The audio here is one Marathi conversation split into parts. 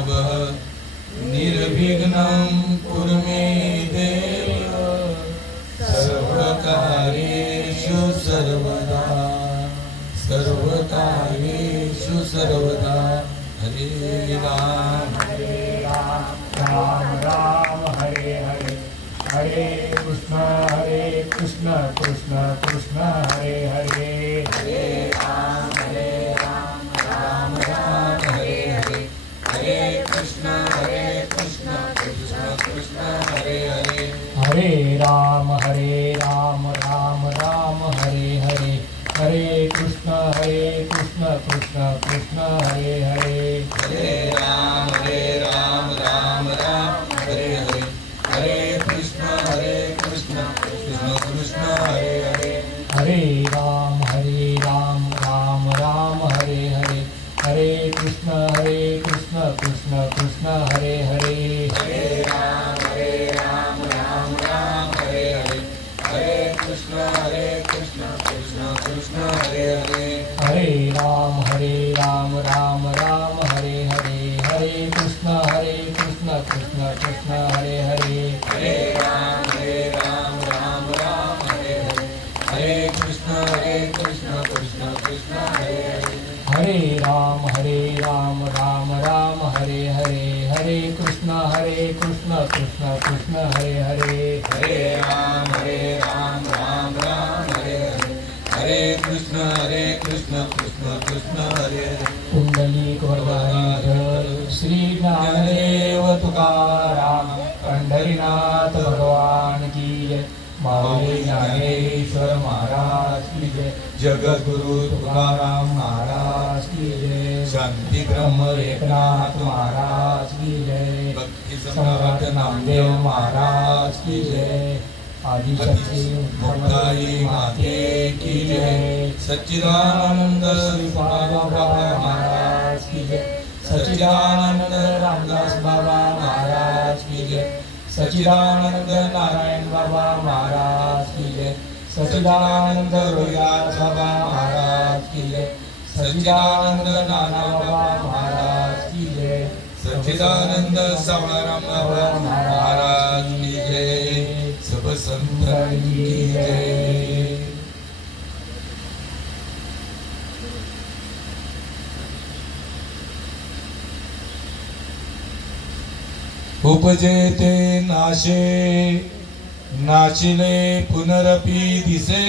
सर्वः निर्विघ्नं कुरु मे देव सर्वकार्येषु सर्वदा सर्वकार्येषु सर्वदा हरे राम राम राम हरे हरे हरे कृष्ण कृष्ण कृष्ण हरे हरे हरे राम राम राम हरे हरे हरे कृष्ण कृष्ण कृष्ण हरे हरे हरे राम राम राम हरे हरे हरे कृष्ण कृष्ण कृष्ण हरे हरे हरे राम राम हरे हरे हरे कृष्ण कृष्ण कृष्ण हरे हरे हरे राम राम राम हरे हरे हरे कृष्ण कृष्ण कृष्ण हरे हरे हरे राम राम हरे हरे हरे कृष्ण कृष्ण कृष्ण हरे हरे हरे राम राम हरे हरे हरे कृष्ण कृष्ण कृष्ण हरे हरे हरे राम राम हरे हरे हरे कृष्ण कृष्ण कृष्ण हरे हरे हरे राम राम हरे हरे हरे कृष्ण कृष्ण कृष्ण हरे हरे हरे राम राम हरे हरे हरे कृष्ण कृष्ण कृष्ण हरे हरे पुंडलिक वरदारी श्री ज्ञानदेव तुकाराम पंढरीनाथ भगवान की जय माऊली ज्ञानेश्वर महाराज की जय जगद्गुरु तुकाराम महाराज की जय शांती ब्रह्म एकनाथ महाराज की जय भक्ति सम्राट नामदेव महाराज की जय आदिशक्ति मुक्ताई माते की जय सच्चिदानंद बाबा महाराज की जय सच्चिदानंद रामदास बाबा महाराज की जय सच्चिदानंद नारायण बाबा महाराज की जय सच्चिदानंद रोहिदास बाबा महाराज की जय सच्चिदानंद नाना बाबा महाराज की जय सच्चिदानंद सावळाराम बाबा महाराज की जय सब संतन की जय उपजे ते नाशे नाचिले पुनरपि दिसे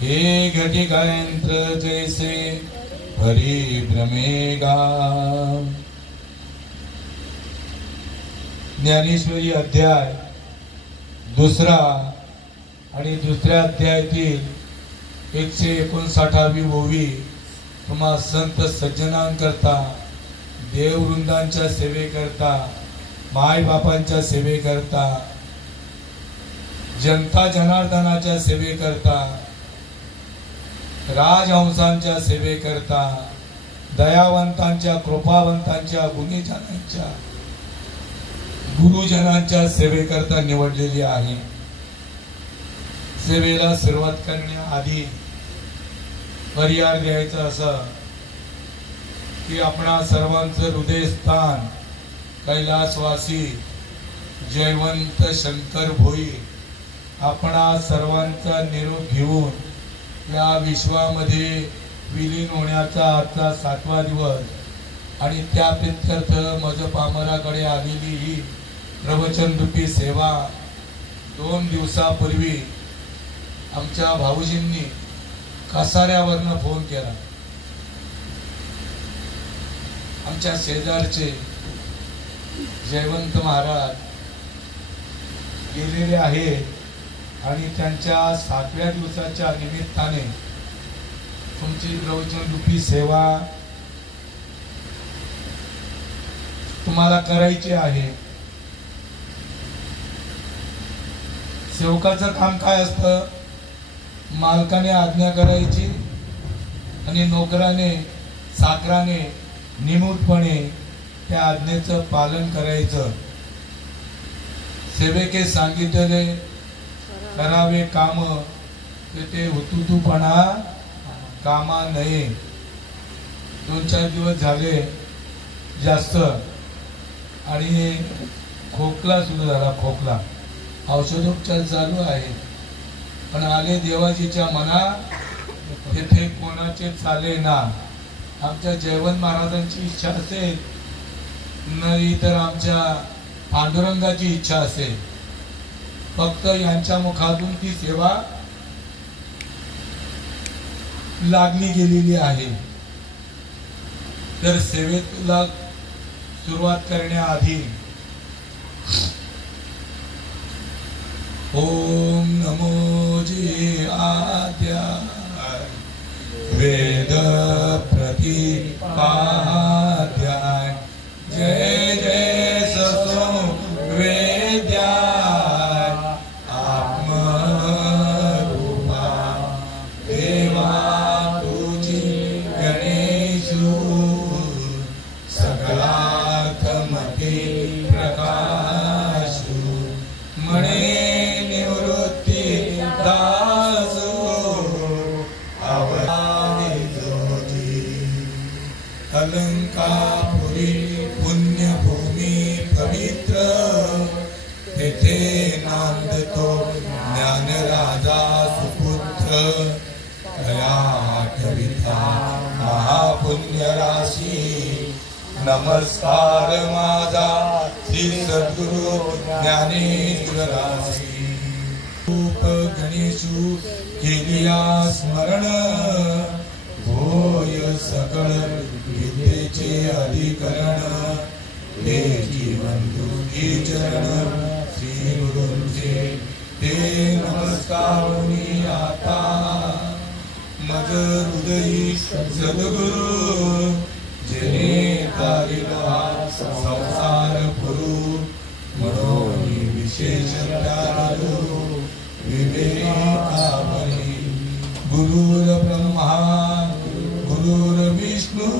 हे घटिकायंत्र जैसे परिभ्रमेगा ज्ञानेश्वरी अध्याय दुसरा आणि दुसऱ्या अध्यायातील 159वी ओवी तुम्हा संत सज्जनांकरता देववृंदांच्या सेवेकरता माय बापांच्या सेवेकरता जनता जनार्दनाच्या सेवेकरता राजहंसांच्या सेवेकरता दयावंतांच्या कृपावंतांच्या गुणीजनांच्या गुरुजनांच्या सेवेकरता निवडलेली आहे। सेवेला सुरुवात करण्याआधी पर्याय द्यायचं असं की आपणा सर्वांचं हृदयस्थान कैलासवासी जयवंत शंकर भोई आपणा सर्वांचा निरोप घेऊन या विश्वामध्ये विलीन होण्याचा आजचा 7वा दिवस आणि त्या प्रित्यर्थ मज पामराकडे आलेली ही प्रवचन रूपी सेवा 2 दिवसापूर्वी आमच्या भाऊजींनी कसाऱ्यावरनं फोन केला। आमच्या शेजारचे जयवंत महाराज गेलेले आहेत आणि त्यांच्या 7व्या दिवसाच्या निमित्ताने तुमची प्रवचन रूपी सेवा तुम्हाला करायची आहे। सेवकाचं काम काय असतं? मालकाने आज्ञा करायची आणि नोकराने चाकराने निमूटपणे त्या आज्ञेचं पालन करायचं। सेवेके सांगितले करावे काम ते हुतुतूपणा कामा नये। 2-4 दिवस झाले जास्त आणि खोकला सुरू झाला. खोकला औषधोपचार चालू आहे, पण आले देवाजीच्या मना तेथे कोणाचे चाले ना. आमच्या जयवंत महाराजांची इच्छा असेल नाही तर आमच्या पांडुरंगाची इच्छा असेल, फक्त यांच्या मुखातून ती सेवा लागली गेलेली आहे. तर सेवेला सुरुवात करण्याआधी ओम नमो जी आद्या वेद प्रतिपाद्याय जय जय ससो वेद्याय आत्मरूपा देवा तुझी गणेशू सकलार्थमती प्रकाशू म्हणे निवृत्ती दासो अलंकापुरी पुण्यभूमी पवित्र तेथे नांदतो ज्ञानराजा सुपुत्र दया आठविता महापुण्य राशी. नमस्कार माझा श्री सद्गुरु ज्ञानेश्वरासी. रूप गणेशू केलिया स्मरण होय सकळ विद्येचे अधिकरण. हे जीवंतु की चरण श्री गुरूंचे ते नमस्कारुनी आता. मज हृदयी सद्गुरु जेने तारिला संसार पुरू. म्हणून विशेष त्यारू विवेकावरी. गुरुर ब्रह्मा गुरुर्विष्णू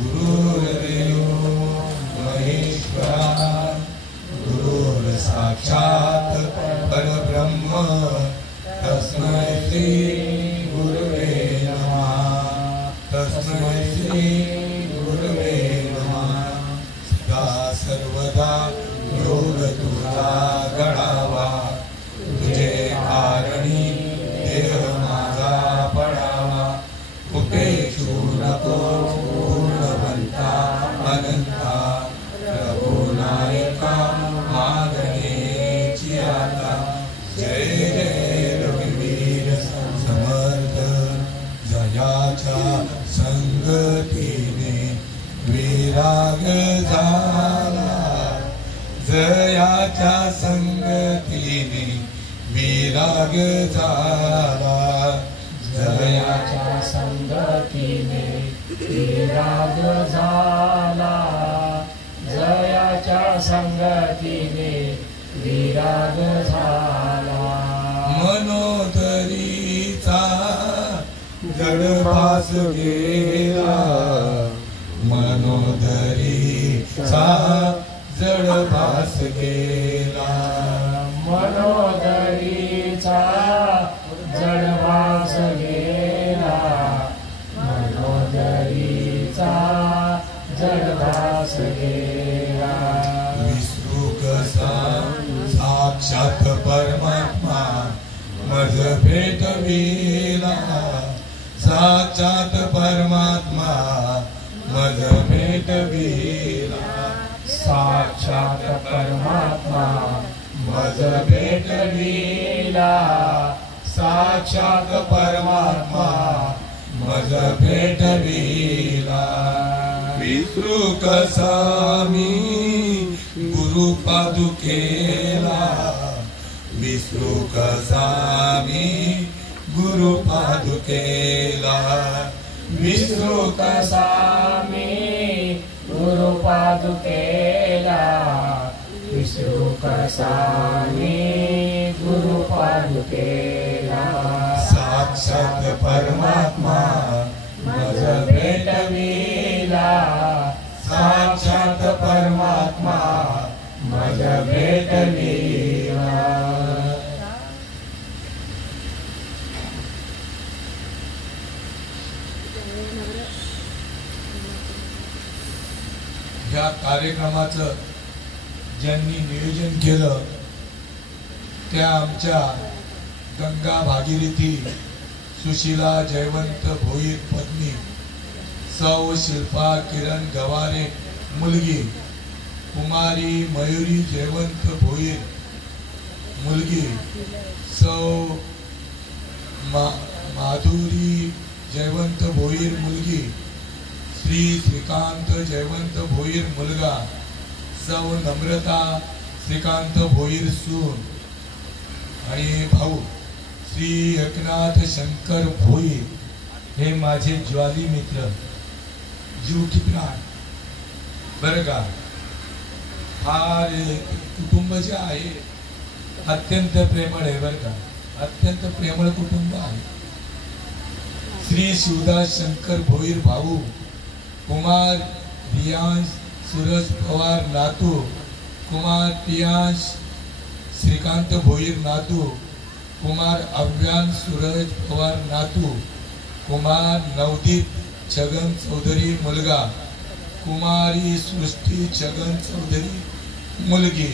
गुरुर्देव महेश्वरा. गुरुर साक्षात परब्रह्म तस्मै श्री गुरुवे नमः. तस्मै श्री गुरुवे नमः. सदा सर्वदा योग तुझा घडावा. तुझे कारणी देह माझा पडावा. उपेक्षू नको पूर्णवंता अनंता. प्रभू नायका मागणेची आता. जय जय रघुवीर समर्थ. जयाच्या संगतीने विराग झाला. जयाच्या संगतीने विराग झाला. जयाच्या संगतीने विराग झाला. जयाच्या संगतीने विराग झाला. मनोदरीचा जडभास गेला. मनोदरीचा जडभास गेला. मनोदरीचा जडभास गेला. मनोदरीचा जडभास गेला. विसरू कसा साक्षात परमात्मा मज भेटविला. साक्षात परमात्मा मज भेटविला. साक्षात परमात्मा मज भेटविला. साक्षात परमात्मा मज भेटविला. विसरू कसा मी गुरु पादुकेला. विसरू कसा मी गुरु पादुकेला. विसरू कसा मी गुरु पादुकेला. विसरू कसा मी गुरु पादुकेला. साक्षात परमात्मा मज भेटविला. साक्षात परमात्मा मज भेटविला. या कार्यक्रमाचं ज्यांनी नियोजन केलं त्या आमच्या गंगा भागीरथी सुशीला जयवंत भोईर पत्नी सौ शिल्पा किरण गवारे मुलगी, कुमारी मयुरी जयवंत भोईर मुलगी, सौ माधुरी जयवंत भोईर मुलगी, श्री श्रीकांत जयवंत भोईर मुलगा, सौ नम्रता श्रीकांत भोईर सून आणि भाऊ श्री एकनाथ शंकर भोईर हे माझे ज्वाली मित्र, जीव की प्राण बरं का. फार कुटुंब जे आहे अत्यंत प्रेमळ आहे बरं का, अत्यंत प्रेमळ कुटुंब आहे. श्री शिवदास शंकर भोईर भाऊ, कुमार रियांश सूरज पवार नातू, कुमार पियांश श्रीकांत भोईर नातू, कुमार अव्यांश सूरज पवार नातू, कुमार नवदीप छगन चौधरी मुलगा, कुमारी सृष्टी छगन चौधरी मुलगी,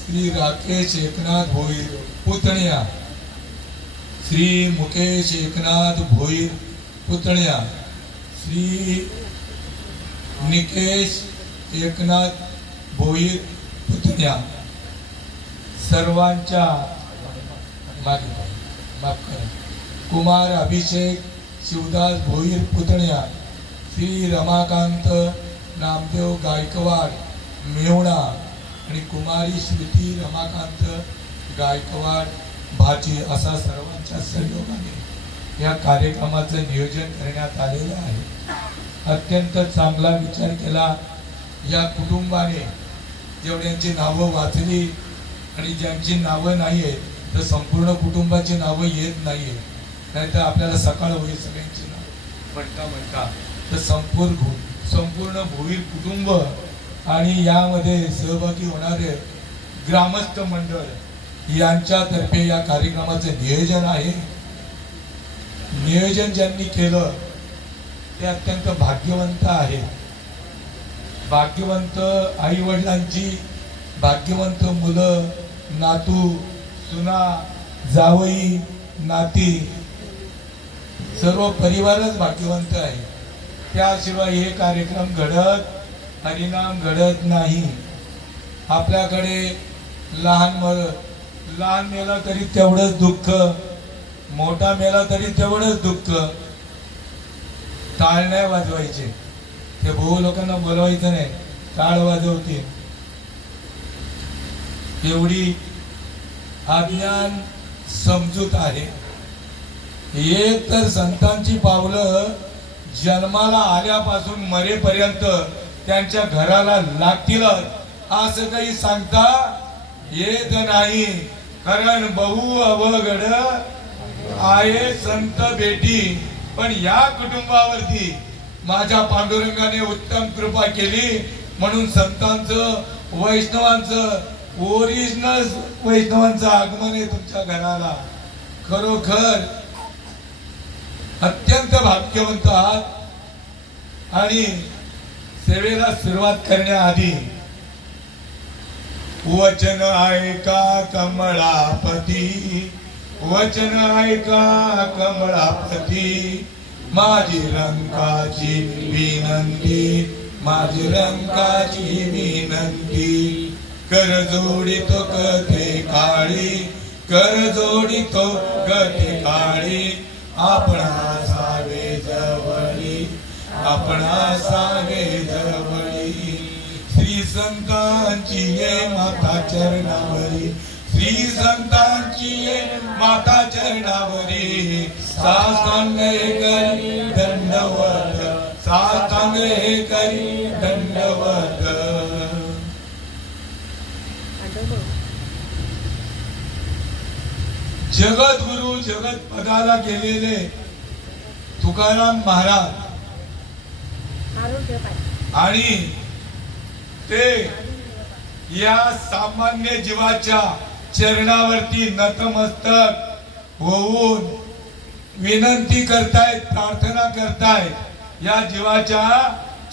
श्री राकेश एकनाथ भोईर पुतण्या, श्री मुकेश एकनाथ भोईर पुतण्या, श्री निकेश एकनाथ भोईर पुतण्या, सर्वांच्या माफ करा. कुमार अभिषेक शिवदास भोईर पुतण्या, श्री रमाकांत नामदेव गायकवाड मेवणा आणि कुमारी श्रुती रमाकांत गायकवाड भाची असा सर्वांच्या सहयोगाने या कार्यक्रमाचं नियोजन करण्यात आलेलं आहे. अत्यंत चांगला विचार केला. या कुटुंबाने जेवढ्यांची नावं वाचली आणि ज्यांची नावं नाही आहेत तर संपूर्ण कुटुंबाची नावं येत नाहीये, नाहीतर आपल्याला सकाळ होईल सगळ्यांची नाव म्हणता तर संपूर्ण भोईर कुटुंब आणि यामध्ये सहभागी होणारे ग्रामस्थ मंडळ यांच्यातर्फे या कार्यक्रमाचं नियोजन आहे. नियोजन ज्यांनी केलं ते अत्यंत भाग्यवंत आहे. भाग्यवंत आई वडिलांची, भाग्यवंत मुलं, नातू सुना, जावई, नाती, सर्व परिवारच भाग्यवंत आहे. त्याशिवाय हे कार्यक्रम घडत, हरिनाम घडत नाही. आपल्याकडे लहान मेला तरी तेवढंच दुःख, मोठा मेला तरी तेवढंच दुःख. टाळ नाही वाजवायचे, ते भाऊ लोकांना बोलवायचं नाही, टाळ वाजवतील. एवढी अज्ञान समजूत आहे. एक तर संतांची पावलं जन्माला आल्यापासून मरेपर्यंत त्यांच्या घराला लागतीलच असं काही सांगता येत नाही. कारण बहु अवघड आहे संत भेटी. पण या कुटुंबावरती माझ्या पांडुरंगाने उत्तम कृपा केली म्हणून संतांचं, वैष्णवांचं, ओरिजिनल वैष्णवांचं आगमन आहे तुमच्या घराला. खरोखर अत्यंत भाग्यवंत आहात. आणि सेवेला सुरुवात करण्याआधी वचन ऐका कमळापती, वचन ऐका कमळापती, माझी रंकाची विनंती, माझी रंकाची विनंती. कर जोडितो कथे काळी, कर जोडितो कथे काळी, आपणा सावे जवळी, आपणा सावे जवळी. श्री संतांची ये माता चरणावरी, श्री संतांची ये माता चरणावरी. साष्टांग हे करी दंडवत, साष्टांग हे करी दंडवत. जगद्गुरु जगत पदाला गेलेले तुकाराम महाराज आणि ते या सामान्य जीवाच्या चरणावरती नतमस्तक होऊन विनंती करतायत, प्रार्थना करतायत. या जीवाच्या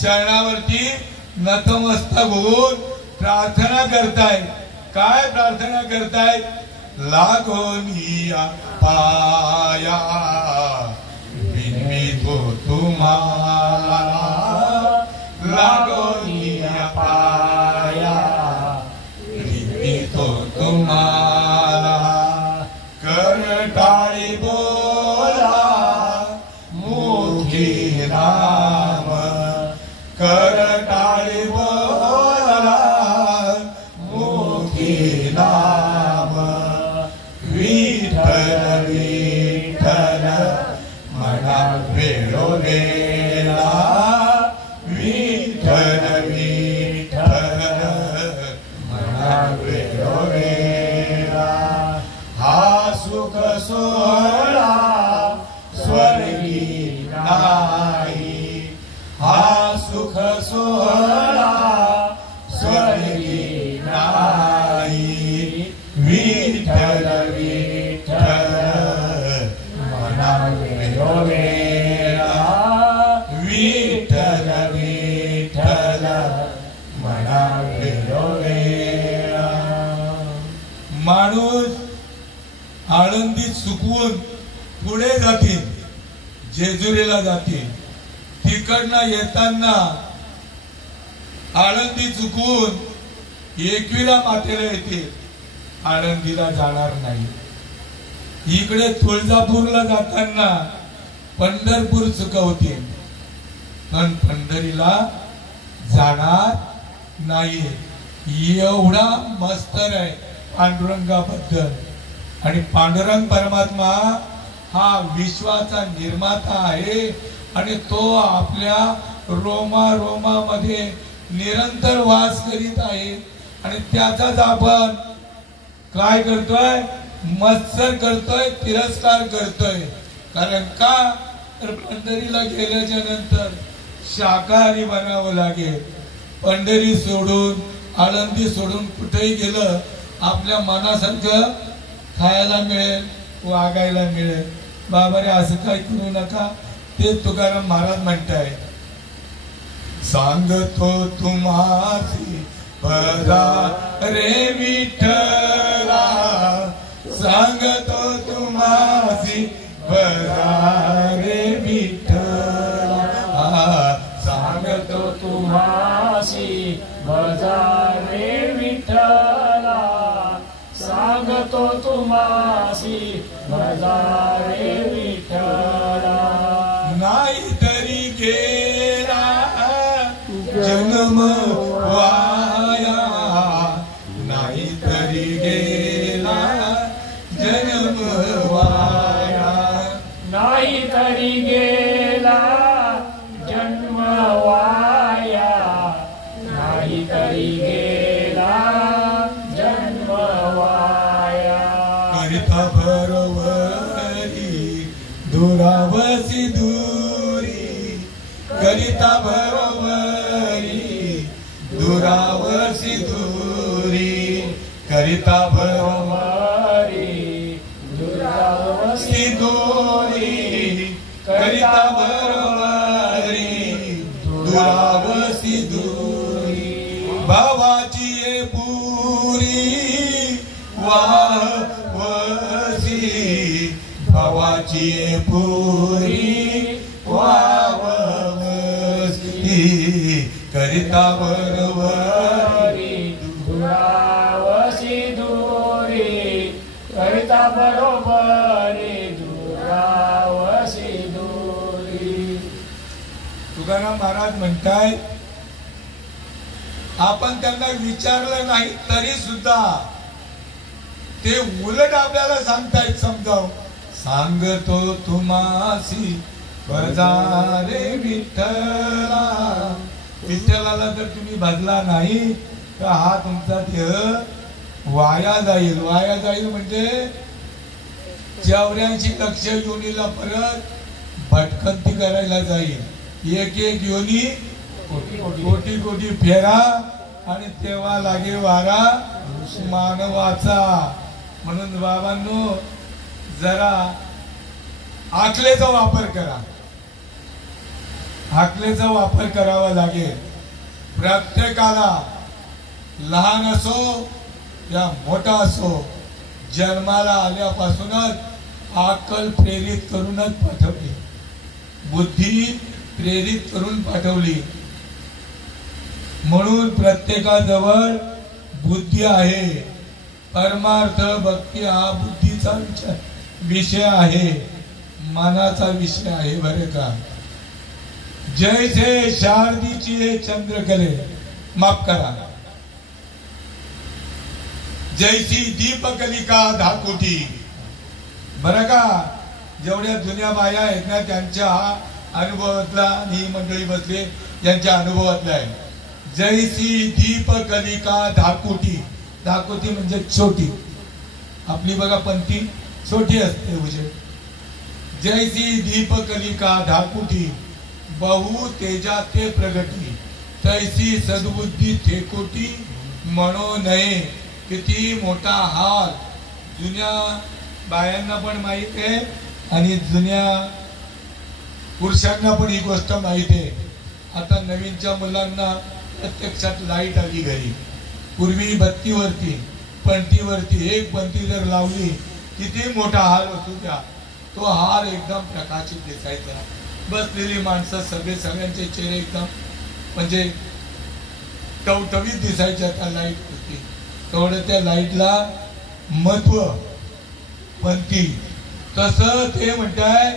चरणावरती नतमस्तक होऊन प्रार्थना करताय. काय प्रार्थना करताय? लागोनिया पाया विनवितो तुम्हाला, लागोनिया पाया विनवितो तुम्हाला. करटाळी बोला मुखी नाम, करटाळी बोला मुखी नाम. विठ्ठल विठ्ठल मना वेळोवेळा, विठ्ठल विठ्ठल मना वेळोवेळा. हा सुख सोहळा स्वर्गी नाही, हा सुख सोहळा स्वर्गी नाही. विठ्ठल विठ्ठल मना वेळोवेळा, विठ्ठल विठ्ठल मना वेळोवेळा. माणूस आळंदीत चुकवून पुढे जातील, जेजुरीला जातील. तिकडनं येताना आळंदी चुकवून एकविरा मातेला येतील, आळंदीला जाणार नाही. इकडे तुळजापूरला जाताना पंढरपूर चुकवतील, पण पंढरीला जाणार नाही. एवढा मस्तर आहे पांडुरंगाबद्दल. आणि पांडुरंग परमात्मा हा विश्वाचा निर्माता आहे आणि तो आपल्या रोमा रोमामध्ये निरंतर वास करीत आहे. आणि त्याचाच आपण काय करतोय? मत्सर करतोय, तिरस्कार करतोय. कारण का? तर पंढरीला गेल्याच्या नंतर शाकाहारी बनावं लागेल. पंढरी सोडून, आळंदी सोडून कुठेही गेलं आपल्या मनासारखं खायला मिळेल, वागायला मिळेल. बाबा रे असं काय करू नका, ते तुकाराम महाराज म्हणताय. सांगतो तुम्हासी बजा रे विठ्ठला, सांगतो तुम्हासी बजा रे विठ्ठला, सांगतो तुम्हासी बजा रे विठ्ठला, सांगतो तुम्हासी बजा रे विठ्ठला. नाही तरी गेला जन्म वाया, नाही तरी गेला जन्म वाया, नाही तरी गेला जन्म वाया, नाही तरी गेला जन्म वाया. करिता बरोबरी दुरावसी दूरी, करिता बरोबरी दुरावसी दूरी, करिता बरोबरी दुरावसी दूरी, करिता बरोबरी दुरावसी दूरी. भावाची ये पुरी वावसी, भावाची ये पुरी वावसी, करिता बरोबरी दुरावसी दूरी, करिता बरोबरी दुरावसी दूरी. तुकाराम महाराज म्हणताय आपण त्यांना विचारलं नाही तरी सुद्धा ते उलट आपल्याला सांगतायत. समजाव. सांगतो तुम्हासी बजा रे विठ्ठला, विठ्ठलाला जर तुम्ही भजला नाही तर हा तुमचा देह वाया जाईल. वाया जाईल म्हणजे 84 लक्ष योनीला परत भटकंती करायला जाईल. एक एक योनी कोटी कोटी फेरा आणि तेव्हा लागे वारा मानवाचा. म्हणून बाबांनो जरा आकलेचा वापर करा, आकलेचा वापर करावा लागेल. प्रत्येकाला लहान असो या मोठा असो जन्माला आल्यापासूनच अक्कल प्रेरित करूनच पाठवली, बुद्धी प्रेरित करून पाठवली. म्हणून प्रत्येकाजवळ बुद्धी आहे. परमार्थ भक्ती हा बुद्धीचा विषय आहे, मनाचा विषय आहे बरे का. जैसे शारदीची चंद्रकले, माफ करा, जैसी दीपकलिका धाकोटी. बरं का, जेवढ्या जुन्या बाया आहेत ना त्यांच्या अनुभवातला, ही मंडळी बसले यांच्या अनुभवातला आहे. जैसी दीपकलिका धाकोटी, धाकोटी म्हणजे छोटी, आपली बघा पंथी छोटी असते उजेड. जैसी दीपकलिका धाकुटी बहु तेजा ते प्रगटी, तैसी सद्बुद्धी ठेकोटी म्हणो नये. किती मोठा हाल जुन्या बायांना पण माहित आहे आणि जुन्या पुरुषांना पण ही गोष्ट माहित आहे. आता नवीनच्या मुलांना प्रत्यक्षात लाईट आली घरी. पूर्वी बत्तीवरती पंथीवरती एक पंथी जर लावली किती मोठा हाल होतो त्या, तो हाल एकदम प्रकाशित दिसायचा. बसलेली माणसं सगळ्यांचे चेहरे एकदम म्हणजे टवटवीत दिसायच्या त्या लाईट होती. तेवढं त्या लाईटला महत्व. पंथी तसं ते म्हणताय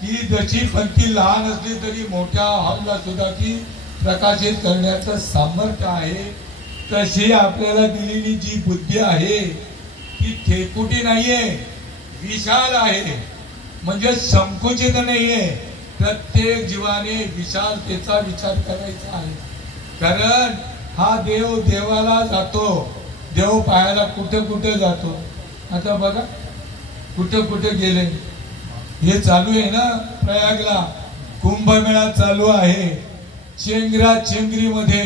की जशी पंथी लहान असली तरी मोठ्या हॉलला सुद्धा ती प्रकाशित करण्याचं सामर्थ्य आहे, तशी आपल्याला दिलेली जी बुद्धी आहे ती ठेकुटी नाहीये, विशाल आहे. म्हणजे संकुचित नाहीये. प्रत्येक जीवाने विशालतेचा विचार करायचा आहे. कारण हा देव देवाला जातो, देव पाहायला कुठे कुठे जातो. आता बघा कुठे कुठे गेले, हे चालू आहे ना प्रयागला कुंभमेळा चालू आहे. चेंगरा चेंगरीमध्ये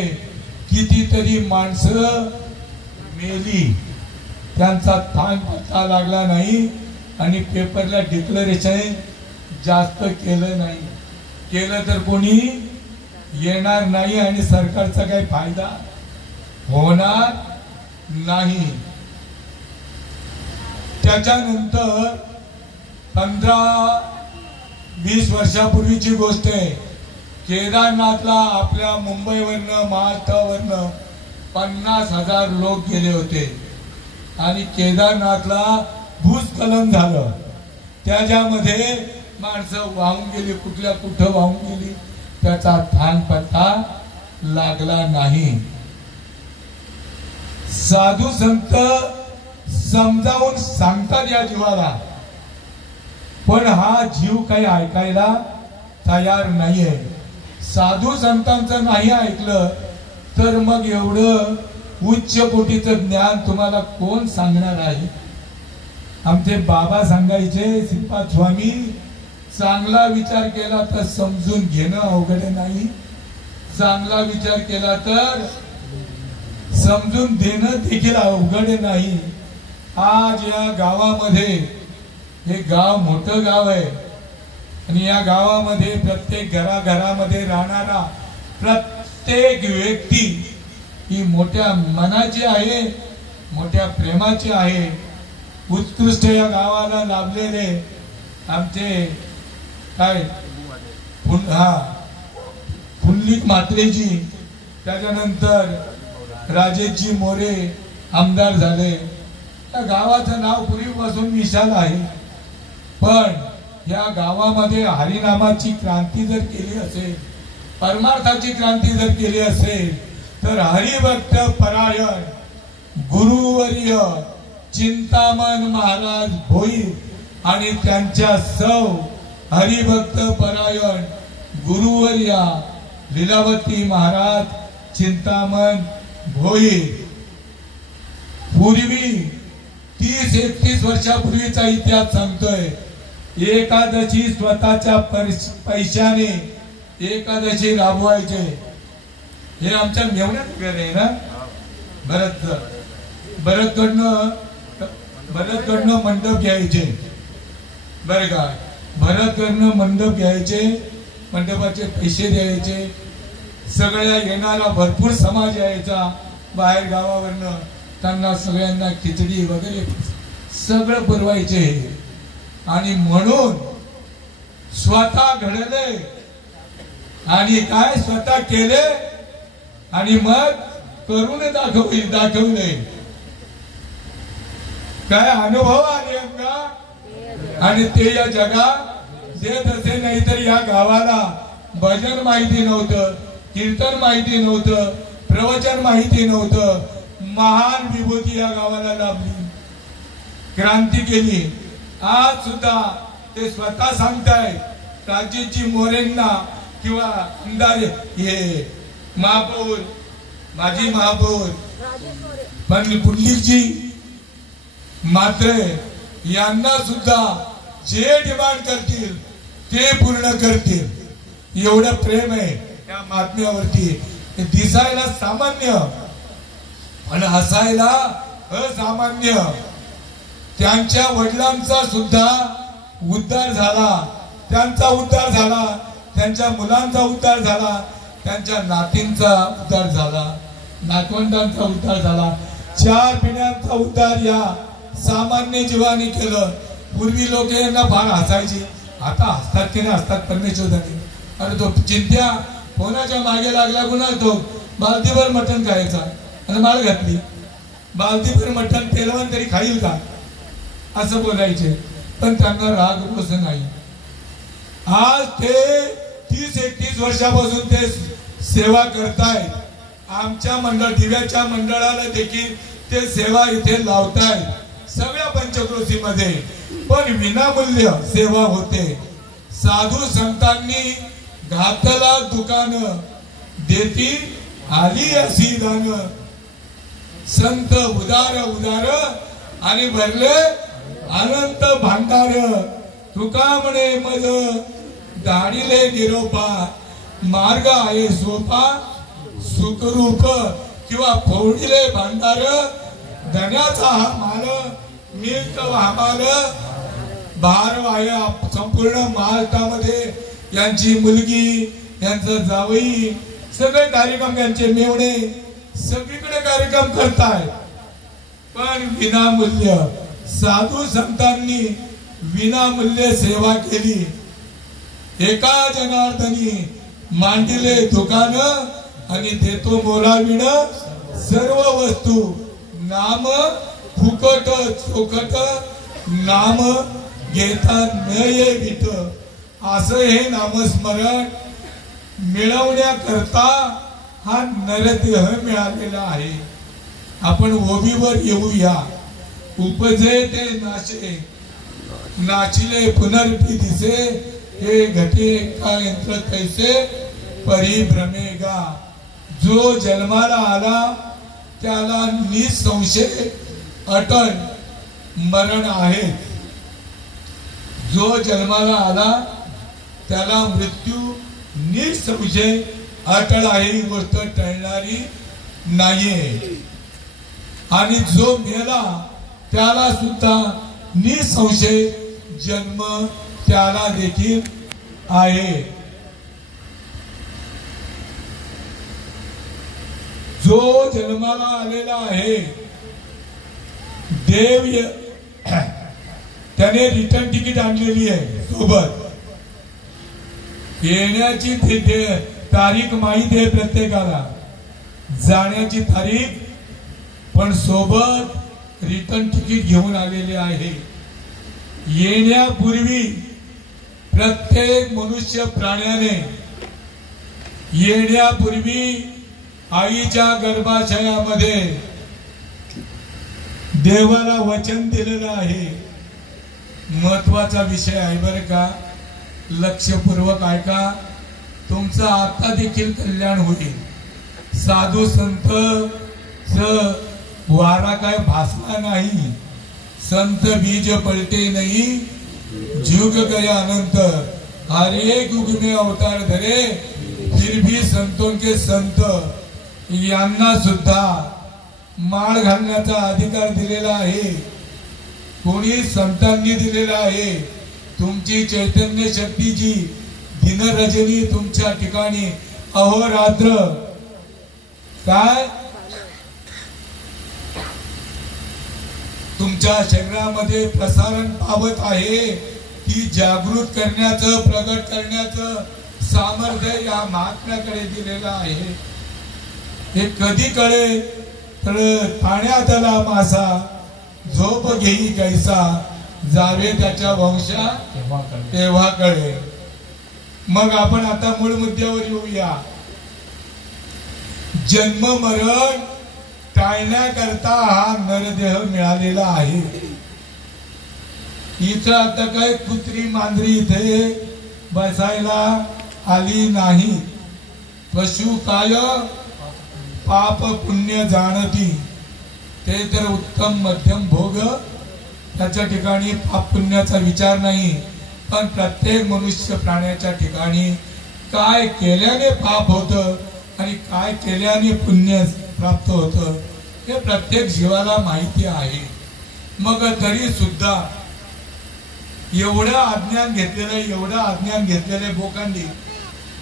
कितीतरी माणसं मेली, त्यांचा थांग पत्ता लागला नाही आणि पेपरला डिक्लेरेशन जास्त केलं नाही. केलं तर कोणी येणार नाही आणि सरकारचा काही फायदा होणार नाही. त्याच्यानंतर 15-20 वर्षापूर्वीची गोष्ट आहे. केदारनाथला आपल्या मुंबईवरनं महाराष्ट्रावरनं 50,000 लोक गेले होते आणि केदारनाथला भूस्खलन झालं. त्याच्यामध्ये माणसं वाहून गेली, कुठल्या कुठं वाहून गेली त्याचा थान पत्ता लागला नाही. साधू संत समजावून सांगतात या जीवाला, पण हा जीव काही ऐकायला तयार नाहीये. साधू संतांचं नाही ऐकलं तर मग एवढं उच्च कोटीचं ज्ञान तुम्हाला कोण सांगणार आहे. आमचे बाबा सांगायचे, श्रीपाद स्वामी, चांगला विचार केला तर समजून घेणं अवघड नाही, चांगला विचार केला तर समजून देणं देखील अवघड नाही. आज या गावामध्ये, हे गाव मोठं गाव आहे आणि या गावामध्ये प्रत्येक घराघरामध्ये राहणारा प्रत्येक व्यक्ती ही मोठ्या मनाची आहे, मोठ्या प्रेमाची आहे. उत्कृष्ट या गावाला लाभलेले आमचे काय पुंडलिक म्हात्रेजी, त्याच्यानंतर राजेशजी मोरे आमदार झाले. त्या गावाचं नाव पूर्वीपासून विशाल आहे, पण या गावामध्ये हरिनामाची क्रांती जर केली असेल, परमार्थाची क्रांती जर केली असेल तर हरिभक्त परायण गुरुवर्य चिंतामण महाराज भोईर आणि त्यांच्या सौ हरिभक्त परायण गुरुवर्या लीलावती महाराज चिंतामण भोईर. पूर्वी 30-31 वर्षापूर्वीचा इतिहास सांगतोय. एकादशी स्वतःच्या पैशाने एकादशी राबवायचे. हे आमच्या मेवण्यात घर आहे ना, भरतकडनं मंडप घ्यायचे. बरं का, भरतकडनं मंडप घ्यायचे, मंडपाचे पैसे द्यायचे सगळ्या येणारा भरपूर समाज यायचा बाहेर गावावरनं, त्यांना सगळ्यांना खिचडी वगैरे सगळं पुरवायचे. आणि म्हणून स्वतः घडले आणि काय स्वतः केले आणि मग करून दाखवले. काय अनुभव आले का आणि ते या जगात देत असे. नाही तर या गावाला भजन माहिती नव्हतं, कीर्तन माहिती नव्हतं, प्रवचन माहिती नव्हतं. महान विभूती या गावाला लाभली, क्रांती केली. आज सुद्धा ते स्वतः सांगतायत राजेची मोरेंना किंवा आमदार हे महापौर माजी महापौर पण पुंडलिकजी म्हात्रे यांना सुद्धा जे डिमांड करतील ते पूर्ण करतील. एवढं प्रेम आहे त्या महात्म्यावरती. दिसायला सामान्य पण हसायला असामान्य. त्यांच्या वडिलांचा सुद्धा उद्धार झाला, त्यांचा उद्धार झाला, त्यांच्या मुलांचा उद्धार झाला, त्यांच्या नातींचा उद्धार झाला, नातवंडांचा उद्धार झाला. 4 पिढ्यांचा उद्धार या सामान्य जीवाने केलं. पूर्वी लोक यांना फार हसायचे, आता हसतात की नाही हसतात परमेश्वराने. अरे तो चिंत्या कोणाच्या मागे लागला गुन्हा, तो बालदीभर मटण खायचा आणि माळ घातली. बालदीभर मटण पेलवान तरी खाईल का असं बोलायचे. पण त्यांना राग रोष नाही. आज ते 30-31 वर्षापासून ते सेवा करतायत. आमच्या मंडळ दिव्याच्या मंडळाला देखील ते सेवा इथे लावतायत सगळ्या पंचक्रोशीमध्ये. पण विनामूल्य सेवा होते. साधू संतांनी घातला दुकान देती आली अशी दान. संत उदार उदार आणि भरले अनंत भांडार. तुका म्हणे मज दाढीले निरोपा, मार्ग आहे सोपा सुखरूप. किंवा फोडीले भांडार, धन्याचा हा माल मिळत हमाल. भार आहे संपूर्ण महाराष्ट्रामध्ये. यांची मुलगी, यांचा जावई, सगळे कार्यक्रम, यांचे मेवणे सगळीकडे कार्यक्रम करतायत. पण विनामूल्य साधू संतांनी विनामूल्य सेवा केली. एका जनार्दनी मांडिले दुकान आणि देतो मोलाविण सर्व वस्तू. नाम फुकट चोखट, नाम घेता न ये विट. असं हे नामस्मरण मिळवण्याकरता हा नरदेह मिळालेला आहे. आपण ओबीवर येऊया. उपजे ते नाचे, नाचिले पुनर्पी दिसे. हे घटे का यंत्र तैसे परिभ्रमेगा. जो जन्माला आला त्याला निसंशय अटल मरण आहे. जो जन्माला आला त्याला मृत्यू निसंशय अटळ आहे. ही गोष्ट टळणारी नाहीये. आणि जो मेला त्याला सुद्धा निसंशय जन्म त्याला देखील आहे. जो जन्माला आलेला आहे देव त्याने रिटर्न तिकीट आणलेली आहे सोबत. येण्याची तारीख माहिती आहे प्रत्येकाला, जाण्याची तारीख पण सोबत रिटर्न तिकीट घेऊन आलेले आहे. येण्यापूर्वी प्रत्येक मनुष्य प्राण्याने येण्यापूर्वी आईच्या गर्भाशयामध्ये देवाला वचन दिलेलं आहे. महत्वाचा विषय आहे बरं का, लक्षपूर्वक ऐका. तुमचं आता देखील कल्याण होईल. साधू संत वारा काय भासला नाही. संत बीज पलटे नहीं, जुग गया अनंत. हर एक युग में अवतार धरे, फिर भी संतों के संत. यांना सुद्धा माळ घालण्याचा अधिकार दिलेला आहे. कोणी संतांनी दिलेला आहे. तुमची चैतन्य शक्ती जी दिनरजनी तुमच्या ठिकाणी अहोरात्र काय तुमच्या शरीरामध्ये प्रसारण पावत आहे, ती जागृत करण्याचं, प्रगट करण्याचं सामर्थ्य या महात्म्याकडे दिलेलं आहे. हे कधी कळे तर पाण्यात आला मासा झोप घेई कैसा, जावे त्याच्या वंशा तेव्हा कळे. मग आपण आता मूळ मुद्द्यावर येऊया. जन्म मरण टाळण्याकरता हा नरदेह मिळालेला आहे. इथं आता काय कुत्री मांजरी इथे बसायला आली नाही. पशु काय पाप पुण्य जाणती, ते तर उत्तम मध्यम भोग, त्याच्या ठिकाणी पाप पुण्याचा विचार नाही. पण प्रत्येक मनुष्य प्राण्याच्या ठिकाणी काय केल्याने पाप होतं आणि काय केल्याने पुण्य प्राप्त होतं हे प्रत्येक जीवाला माहिती आहे. मग तरी सुद्धा एवढं अज्ञान घेतलेले बोकांनी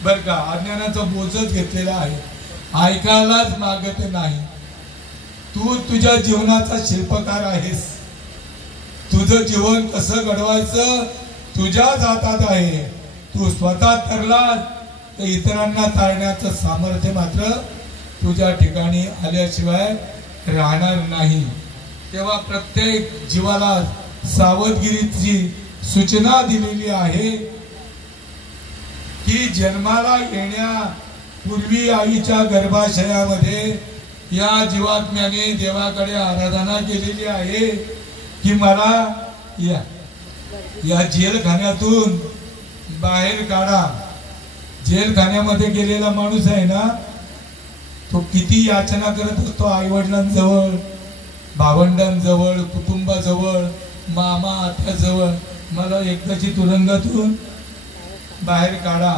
बर का, अज्ञानाचं बोजच घेतलेला आहे, ऐकायलाच मागत नाही. तू तुझ्या जीवनाचा शिल्पकार आहेस. तुझं जीवन कसं घडवायचं तुझ्याच हातात आहे. तू स्वतः ठरलास तर इतरांना टाळण्याचं सामर्थ्य मात्र तुझ्या ठिकाणी आल्याशिवाय राहणार नाही. तेव्हा प्रत्येक जीवाला सावधगिरीची सूचना दिलेली आहे की जन्माला येण्यापूर्वी आईच्या गर्भाशयामध्ये या जीवात्म्याने देवाकडे आराधना केलेली आहे की मला या जेलखान्यातून बाहेर काढा. जेलखान्यामध्ये गेलेला माणूस आहे ना, तो किती याचना करत असतो आई वडिलांजवळ, भावंडांजवळ, कुटुंबाजवळ, मामा आत्याजवळ, मला एकदाची तुरुंगातून बाहेर काढा.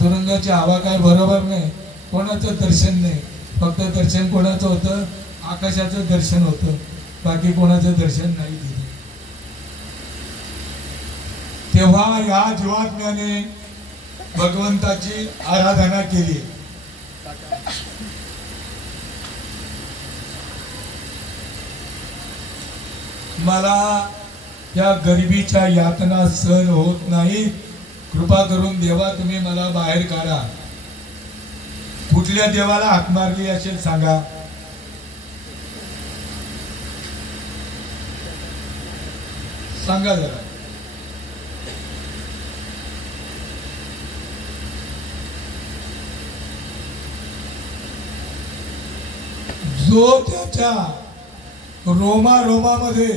तुरुंगाची हवा काय बरोबर नाही, कोणाचं दर्शन नाही. फक्त दर्शन कोणाचं होतं, आकाशाचं दर्शन होतं, बाकी कोणाचं दर्शन नाही दिलं. तेव्हा या जीवात्म्याने भगवंताची आराधना केली. मला या गरिबीच्या यातना सहन होत नाही, कृपा करून देवा तुम्ही मला बाहेर काढा. कुठल्या देवाला हाक मारली असेल सांगा. सांगा जरा. जो त्याच्या रोमा रोमामध्ये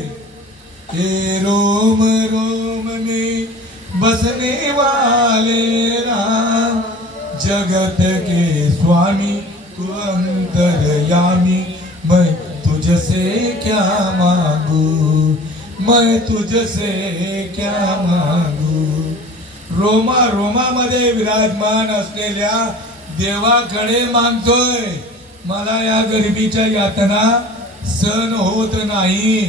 हे रोम रोम में बसने वाले राम, जगत के स्वामी तू अंतरयामी, मैं तुझसे क्या मांगू, मैं तुझसे क्या मांगू. रोमा रोमामध्ये विराजमान असलेल्या देवाकडे मागतोय. मला या गरिबीच्या यातना सहन होत नाही.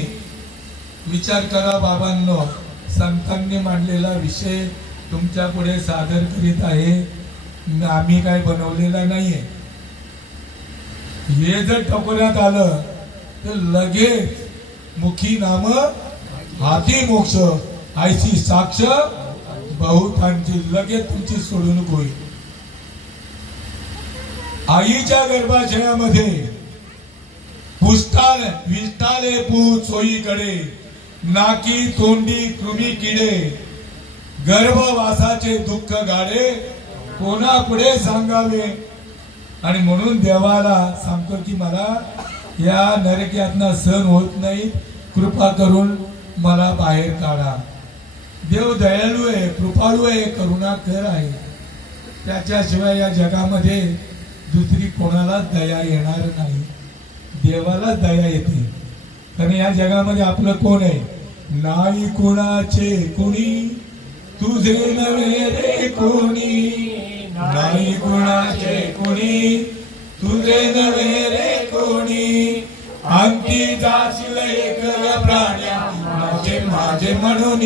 विचार करा बाबांनो, संतांनी मांडलेला विषय तुमच्या पुढे सादर करीत आहे. आम्ही काय बनवलेला नाहीये. हे जर टकोऱ्यात आलं तर लगेच मुखी नाम हाती मोक्ष, आयची साक्ष बहुतांची, लगेच तुमची सोडवणूक होईल. आईच्या गर्भाशयामध्ये विष्टाले पूत सोयीकडे, नाकी तोंडी कृमी किडे, गर्भवासाचे दुःख गाडे, कोणापुढे सांगावे. आणि म्हणून देवाला सांगतो की मला या नरकातनं सहन होत नाही, कृपा करून मला बाहेर काढा. देव दयाळू आहे, कृपाळू आहे, करुणाकर आहे. त्याच्याशिवाय या जगामध्ये दुसरी कोणाला दया येणार नाही. देवाला दया येते. कारण या जगामध्ये आपलं कोण आहे? नाही कुणाचे कुणी, तुझे नव्हे रे कोणी. नाही कुणाचे कुणी, तुझे नव्हे रे कोणी. अंती जाशील एकल्या प्राण्या, माझे माझे म्हणून.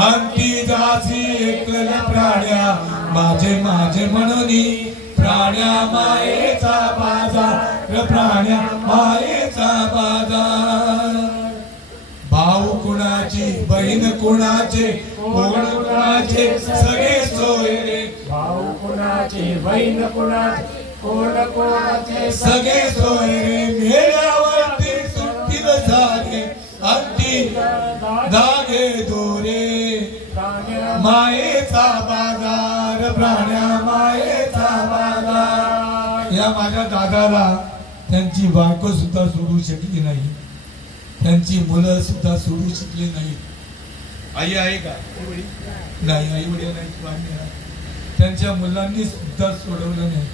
अंती जाशी एकल्या प्राण्या, माझे माझे म्हणूनी प्राण्या मायेचा बाजार प्राण्या मायेचा बाजार भाऊ कुणाची बहीण कुणाचे कोण कुणाचे सगळे सोय रे भाऊ कुणाचे बहीण कुणाचे कोण कोणाचे सगळे सोय रे मेळ्यावरती सुट्टील झाले अंती धागे दोरे मायेचा बाजार प्राण्या मायेचा बाजार या माझ्या दादाला त्यांची बायको सुद्धा सोडू शकली नाही त्यांची मुलं सुद्धा सोडू शकली नाही आई आहे का नाही आई वडील नाही त्यांच्या मुलांनी सुद्धा सोडवलं नाही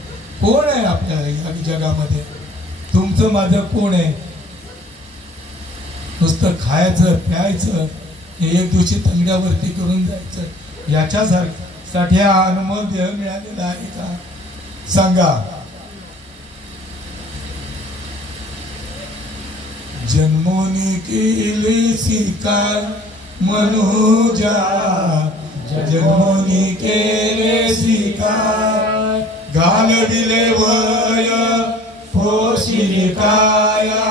कोण आहे आपल्या या जगामध्ये तुमचं माझं कोण आहे नुसतं खायचं प्यायचं एक दिवशी तंगड्यावरती करून जायचं याच्यासाठी हा अनुभव देह मिळालेला आहे का सांगा जन्मोनी केले स्वीकार मनोजा जन्मोनी केले स्वीकार घालविले वय पोशिले काया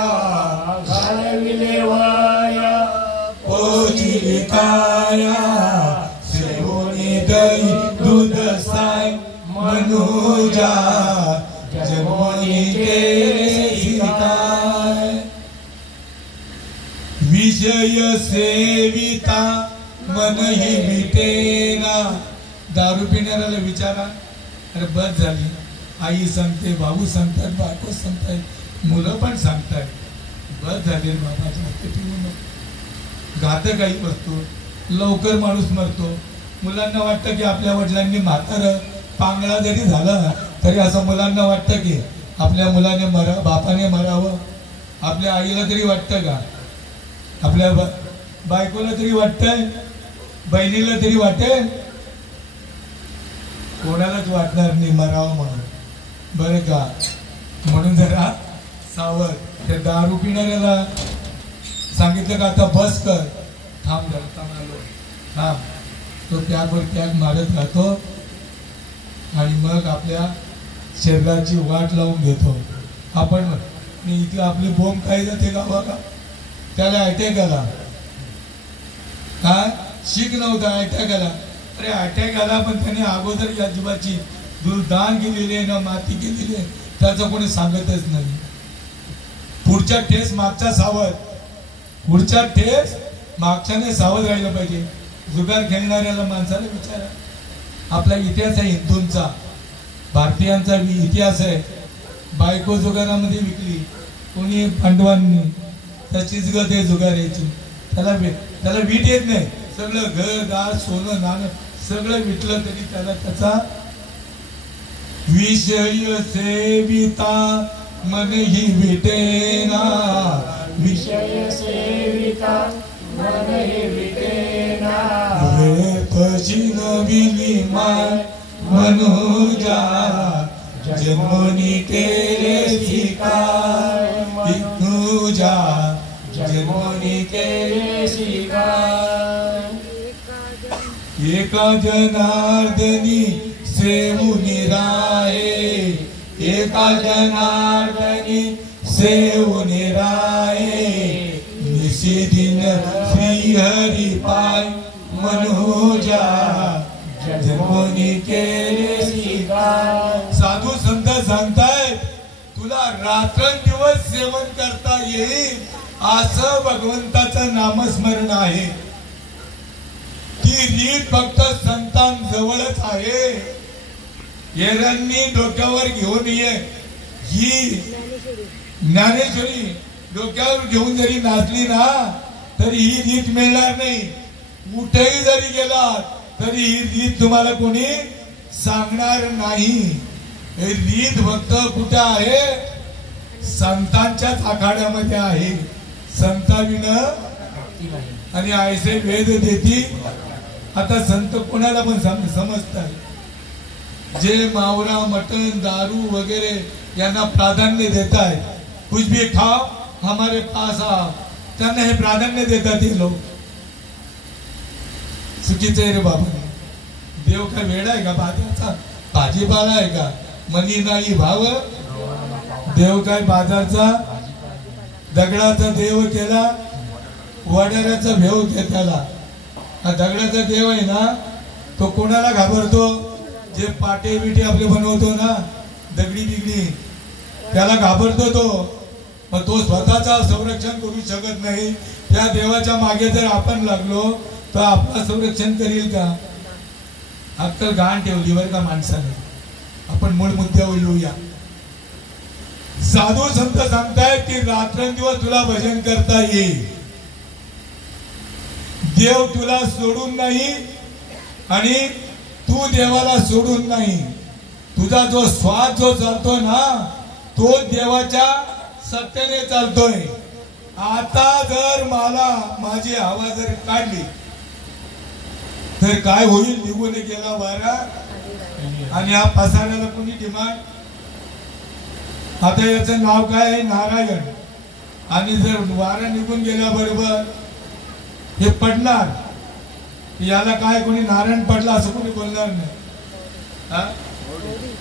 घालविले वय पोशिले काया सेवनी दही दूध साय मनोजा जन्मोनी केले स्वीकार विषय सेविता मन ही विटेना दारू पिणाऱ्याला विचारा अरे बस झाली आई सांगते भाऊ सांगतात बायको सांगतायत मुलं पण सांगतायत बस झाले बाबा जास्त पिऊ नको घातक काही वस्तू लवकर माणूस मरतो मुलांना वाटतं की आपल्या वडिलांनी म्हातारं पांगळा जरी झाला तरी असं मुलांना वाटतं की आपल्या मुलाने बापाने मरावं आपल्या आईला तरी वाटतं का आपल्या बायकोला तरी वाटतंय बहिणीला तरी वाटेल कोणालाच वाटणार नाही मरावं म्हणून बरं का म्हणून जरा सावध त्या दारू पिणाऱ्याला सांगितलं का आता बस कर थांब थांब तो त्यागवर त्याग मारत राहतो आणि मग आपल्या शरीराची वाट लावून घेतो आपण इथे आपली बोंब काय जाते गावा का त्याला अटॅक आला काय शिक नव्हता अटॅक आला अरे अटॅक आला पण त्याने अगोदर या जीवाची दान केलेली आहे ना माती केलेली आहे त्याचं कोणी सांगतच नाही पुढच्या ठेस मागचा सावध पुढच्या ठेस मागच्याने सावध राहिलं पाहिजे जुगार खेळणाऱ्याला माणसाला विचारा आपला इतिहास आहे हिंदूंचा भारतीयांचा इतिहास आहे बायको जुगारामध्ये विकली कोणी पांडवांनी त्याचीच गत आहे जुगाराची त्याला वीट येत नाही सगळं घर दार सोनं नाणं सगळं विटलं तरी त्याला त्याचा विषय सेविता मन ही विटेना विषय सेविता मन ही विटेना नविली माय मनोजा जन्मोनी केले स्वीकार तुझा जन्मोनी केले स्वीकार एका जनार्दनी सेवुनी राये एका जनार्दनी सेवुनी राये निशिदिन श्री हरी पाय मनोजा जन्मोनी केले स्वीकार साधू संत सांगतायत तुला रात्रंदिवस सेवन करता येईल असं भगवंताचं नामस्मरण आहे ती रीत फक्त संतांजवळच आहे एरण्णी डोक्यावर घेऊन ये ही ज्ञानेश्वरी डोक्यावर घेऊन जरी नाचली ना तरी ही रीत मिळणार नाही कुठेही जरी गेलात तरी ही रीत तुम्हाला कोणी सांगणार नाही रीत फक्त कुठे आहे संतांच्याच आखाड्यामध्ये आहे संताविना आणि ऐसे वेद देती आता संत कोणाला पण समजतात जे मावरा मटन दारू वगैरे यांना प्राधान्य देत आहेत कुछ भी खाओ हमारे पास आओ त्यांना हे प्राधान्य देतात हे लोक चुकीचं आहे रे बाबा देव काय वेडा आहे का? बाजारचा भाजीपाला आहे का? मनी नाही भाव देव काय बाजारचा? दगडाचा देव केला, वडाऱ्याचा भेव घेतला. हा दगडाचा देव आहे ना, तो कोणाला घाबरतो? जे पाटे बिटे आपले बनवतो ना, दगडी बिगडी, त्याला घाबरतो तो. पण तो स्वतःचा संरक्षण करू शकत नाही. त्या देवाच्या मागे जर आपण लागलो तर आपलं संरक्षण करील का? अक्कल घाण ठेवली बरं का माणसाने. आपण मूळ मुद्द्यावर येऊया. साधू संत सांगतायत की रात्रंदिवस तुला भजन करता येईल. देव तुला सोडून नाही आणि तू देवाला सोडून नाही. तुझा जो श्वास जो चालतो ना, तो देवाच्या सत्तेने चालतोय. आता जर मला माझी हवा जर काढली तर काय होईल? निघून गेला वारा. आणि हा पसाऱ्याला कोणी डिमांड? आता याचं नाव काय आहे? नारायण. आणि जर वारा निघून गेल्याबरोबर हे पडणार, याला काय कोणी नारायण पडला असं कोणी बोलणार नाही.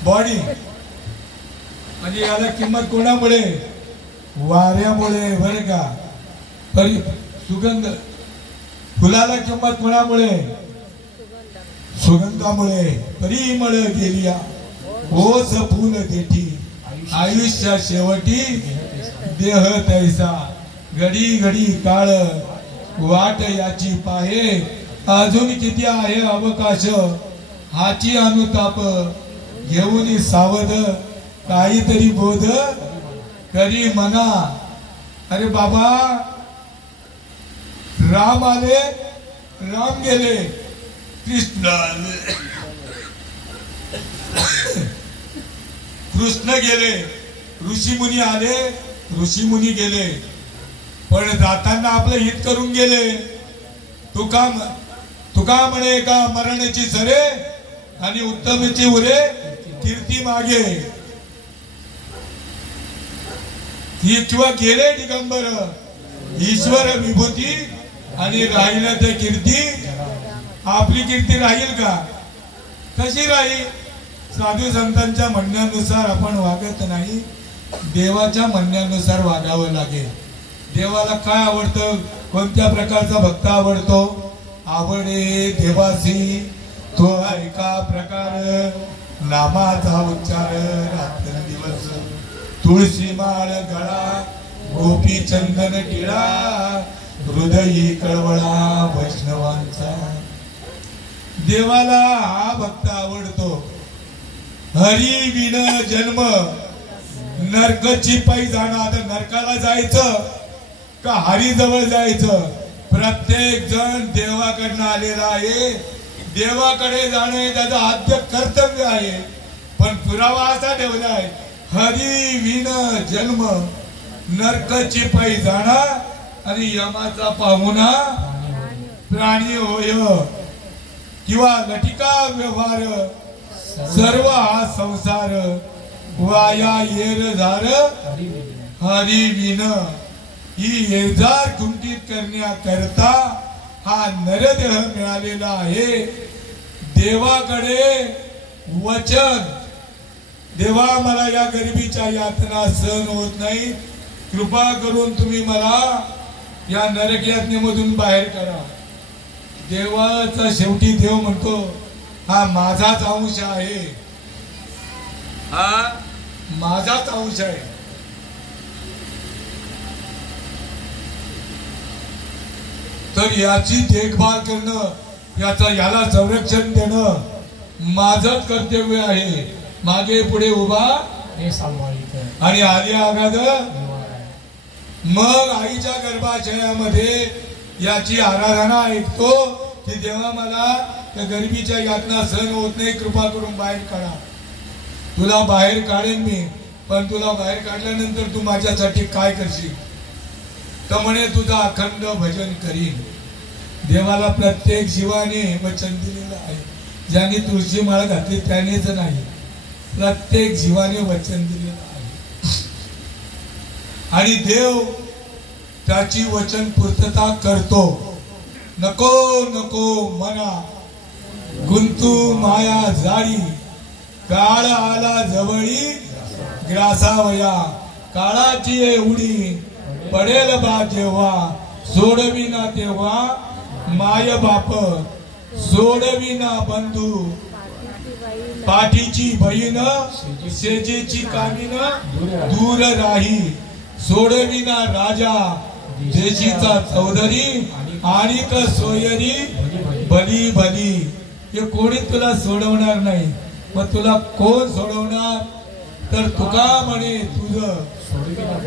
बॉडी म्हणजे याला किंमत कोणामुळे? वाऱ्यामुळे बरं का. तरी सुगंध, फुलाला किंमत कोणामुळे? सुगंधामुळे. परिमळ गेलिया ओस फुल देठी, आयुष्या शेवटी देह तैसा. घडी घडी काळ वाट याची पाहे, अजून किती आहे अवकाश. हाची अनुताप घेऊन सावध, काहीतरी बोध करी मना. अरे बाबा, राम आले, राम गेले, कृष्ण आले, कृष्ण गेले, ऋषी मुनी आले, ऋषी मुनी गेले. पण जाताना आपलं हित करून गेले. तुका म्हणे का मरणाची सरे आणि उत्तमेची उरे कीर्ती मागे. किंवा गेले दिगंबर ईश्वर विभूती आणि राहिलं ते कीर्ती. आपली कीर्ती राहील का? कशी राहील? साधू संतांच्या म्हणण्यानुसार आपण वागत नाही, देवाच्या म्हणण्यानुसार वागावं लागेल. देवाला काय आवडतं? कोणत्या प्रकारचा भक्त आवडतो? आवडे देवासी तो एका प्रकार, नामाचा उच्चार रात्रंदिवस. तुळशी माळ गळा, गोपी चंदन टिळा, हृदयी कळवळा वैष्णवांचा. देवाला हा भक्त आवडतो. हरी विन जन्म नरकची पै जाणं. आता नरकाला जायचं का हरी जवळ जायचं? प्रत्येक जण देवाकडनं आलेला आहे. देवाकडे जाणं हे त्याचं आद्य कर्तव्य आहे. पण पुरावा असा ठेवला आहे, हरी विन जन्म नरकची पै जाणं आणि यमाचा पाहुणा प्राणी होय. किंवा लटिका व्यवहार सर्व हा संसार, वाया येर झार हरी विन. ही येजार कुंठित करण्याकरता हा नरदेह मिळालेला आहे. देवाकडे वचन, देवा मला या गरिबीच्या यातना सहन होत नाही, कृपा करून तुम्ही मला या नरक यातनेमधून बाहेर करा. देवाचा शेवटी देव म्हणतो हा माझाच अंश आहे, हा माझाच अंश आहे. तर याची देखभाल करणं, याला संरक्षण देणं माझंच कर्तव्य आहे. मागे पुढे उभा आणि आधी आगाद. मग आईच्या गर्भाशयामध्ये याची आराधना ऐकतो की देवा मला त्या गरिबीच्या यातना सहन होत नाही, कृपा करून बाहेर काढा. तुला बाहेर काढेन मी, पण तुला बाहेर काढल्यानंतर तू माझ्यासाठी काय करशील? तर म्हणे तुझा अखंड भजन करीन. देवाला प्रत्येक जीवाने वचन दिलेलं आहे. ज्याने तुळशी माळ घातली त्यानेच नाही, प्रत्येक जीवाने वचन दिलेलं आहे. आणि देव त्याची वचन पूर्तता करतो. नको नको मना गुंतू माया जाळी काळ आला जवळी ग्रासावया काळाची एवढी पडेल बा जेव्हा सोडविना तेव्हा माय बाप सोडविना बंधू पाठीची बहीण सेजेची कामीन दूर राही सोडविना राजा देशीचा चौधरी आणि सोयरी भली भली हे कोणी तुला सोडवणार नाही मग तुला कोण सोडवणार तर तुका म्हणे तुझं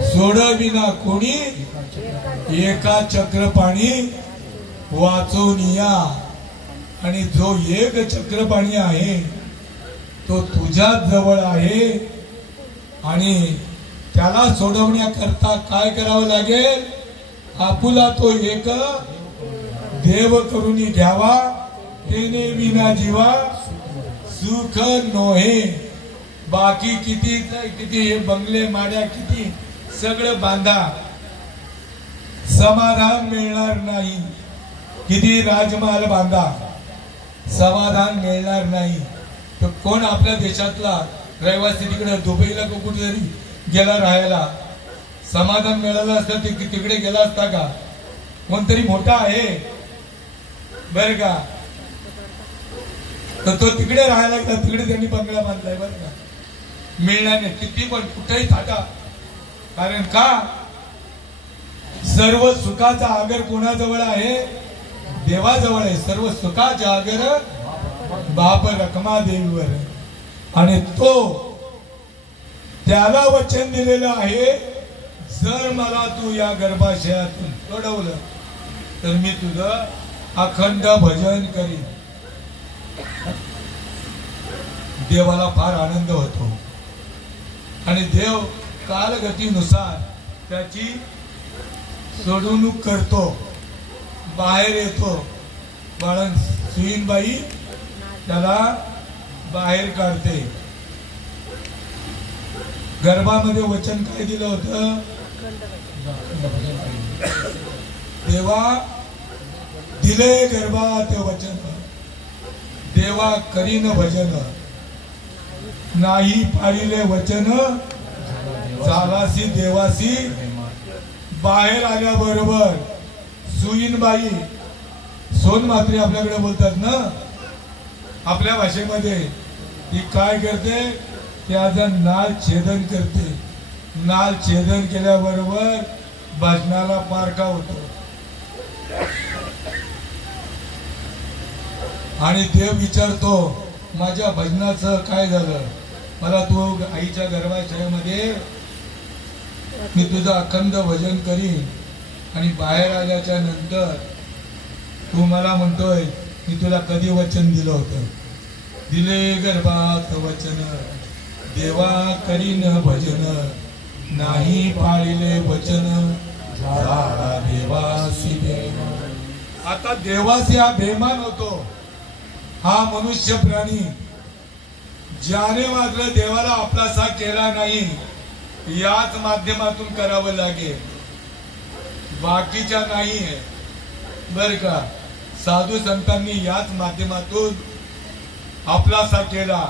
सोडविना कोणी एका चक्रपाणी वाचून या आणि जो एक चक्रपाणी आहे तो तुझ्याच जवळ आहे आणि त्याला सोडवण्याकरता काय करावं लागेल आपुला तो एक देव करून घ्यावा तेने विना जीवा सुख नोहे बाकी किती किती हे बंगले माड्या किती सगळं बांधा समाधान मिळणार नाही किती राजमहाल बांधा समाधान मिळणार नाही तर कोण आपल्या देशातला रहिवासी तिकडे दुबईला कुठेतरी गेला राहायला समाधान मिळालं असतं तिकडे गेला असता का कोणतरी मोठा आहे बर का तर तो तिकडे राहायला गेला तिकडे त्यांनी बंगला बांधलाय बर का मिळणार नाही किती पण कुठेही थाटा कारण का सर्व सुखाचा आगर कोणाजवळ आहे देवाजवळ आहे सर्व सुखाचा आगर बाप रखमा देवीवर आणि तो त्याला वचन दिलेलं आहे जर मला तू या गर्भाशयातून सोडवलं तर मी तुझं अखंड भजन करीन देवाला फार आनंद होतो आणि देव कालगतीनुसार त्याची सोडवणूक करतो बाहेर येतो बाळन सुईनबाई त्याला बाहेर काढते गर्भामध्ये वचन काय दिलं होतं देवा दिले गर्भात वचन देवा करीन भजन नाही पाळिले वचन झालासी देवासी बाहेर आल्याबरोबर सुईनबाई सोन मात्रे आपल्याकडे बोलतात ना आपल्या भाषेमध्ये ती काय करते त्याचं नाल छेदन करते नाल छेदन केल्याबरोबर भजनाला पारखा होतो आणि देव विचारतो माझ्या भजनाचं काय झालं मला तू आईच्या गर्भाशयामध्ये मी तुझं अखंड भजन करीन आणि बाहेर आल्याच्या नंतर तू मला म्हणतोय मी तुला कधी वचन दिलं होतं दिले गर्भात वचन देवा करीन भजन नाही पाळिले वचन झाला देवासी बेमान आता देवासी हा बेमान होतो हा मनुष्य प्राणी ज्याने मात्र देवाला आपलासा केला नाही याच माध्यमातून करावं लागेल बाकीच्या नाही आहे बर का साधू संतांनी याच माध्यमातून आपलासा केला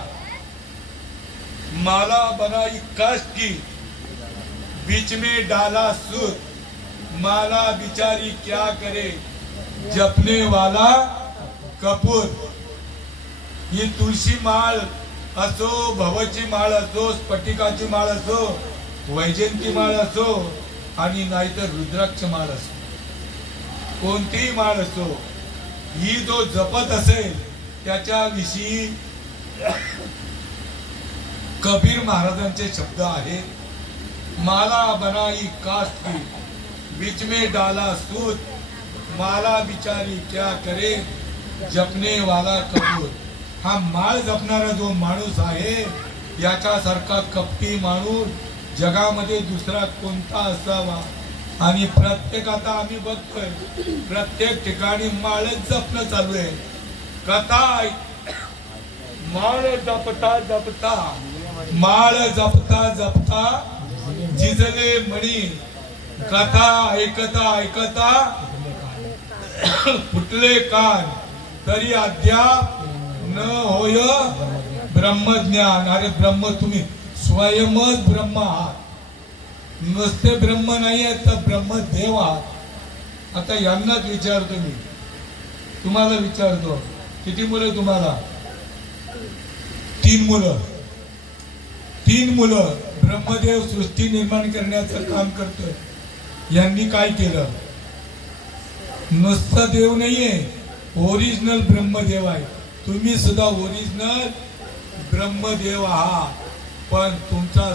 माला बनाई कष्ट की बीच में डाला सूत माला बिचारी क्या करे जपने वाला कपूर ही तुळशी माळ असो भवची माळ असो स्फटिकाची माळ असो वैजयंती माळ असो आणि नाहीतर रुद्राक्ष माळ असो कोणतीही माळ असो ही जो जपत असेल त्याच्याविषयी कबीर महाराजांचे शब्द आहेत माला बनाई कास्ट की बीच में डाला सूत माला बिचारी क्या करे जपने वाला कपूर हा माळ जपणारा जो माणूस आहे याच्यासारखा कपटी माणूस जगामध्ये दुसरा कोणता असावा आणि प्रत्येक आता आम्ही बघतोय प्रत्येक ठिकाणी माळच जपणं चालू आहे कथा माळ जपता जपता माळ जपता जपता जिजले मणी कथा ऐकता ऐकता फुटले कान तरी अद्याप न होय ब्रह्मज्ञान. अरे ब्रह्म तुम्ही स्वयंच ब्रह्म आहात, नुसते ब्रह्म नाही आहेत तर ब्रह्मदेव आहात. आता यांनाच विचारतो मी, तुम्हाला विचारतो, किती मुलं तुम्हाला? 3 मुलं. 3 मुलं. ब्रह्मदेव सृष्टी निर्माण करण्याचं काम करतोय. यांनी काय केलं? नुसतं देव नाहीये, ओरिजिनल ब्रह्मदेव आहे. तुम्ही सुद्धा ओरिजिनल ब्रह्मदेव आहात. पण तुमचा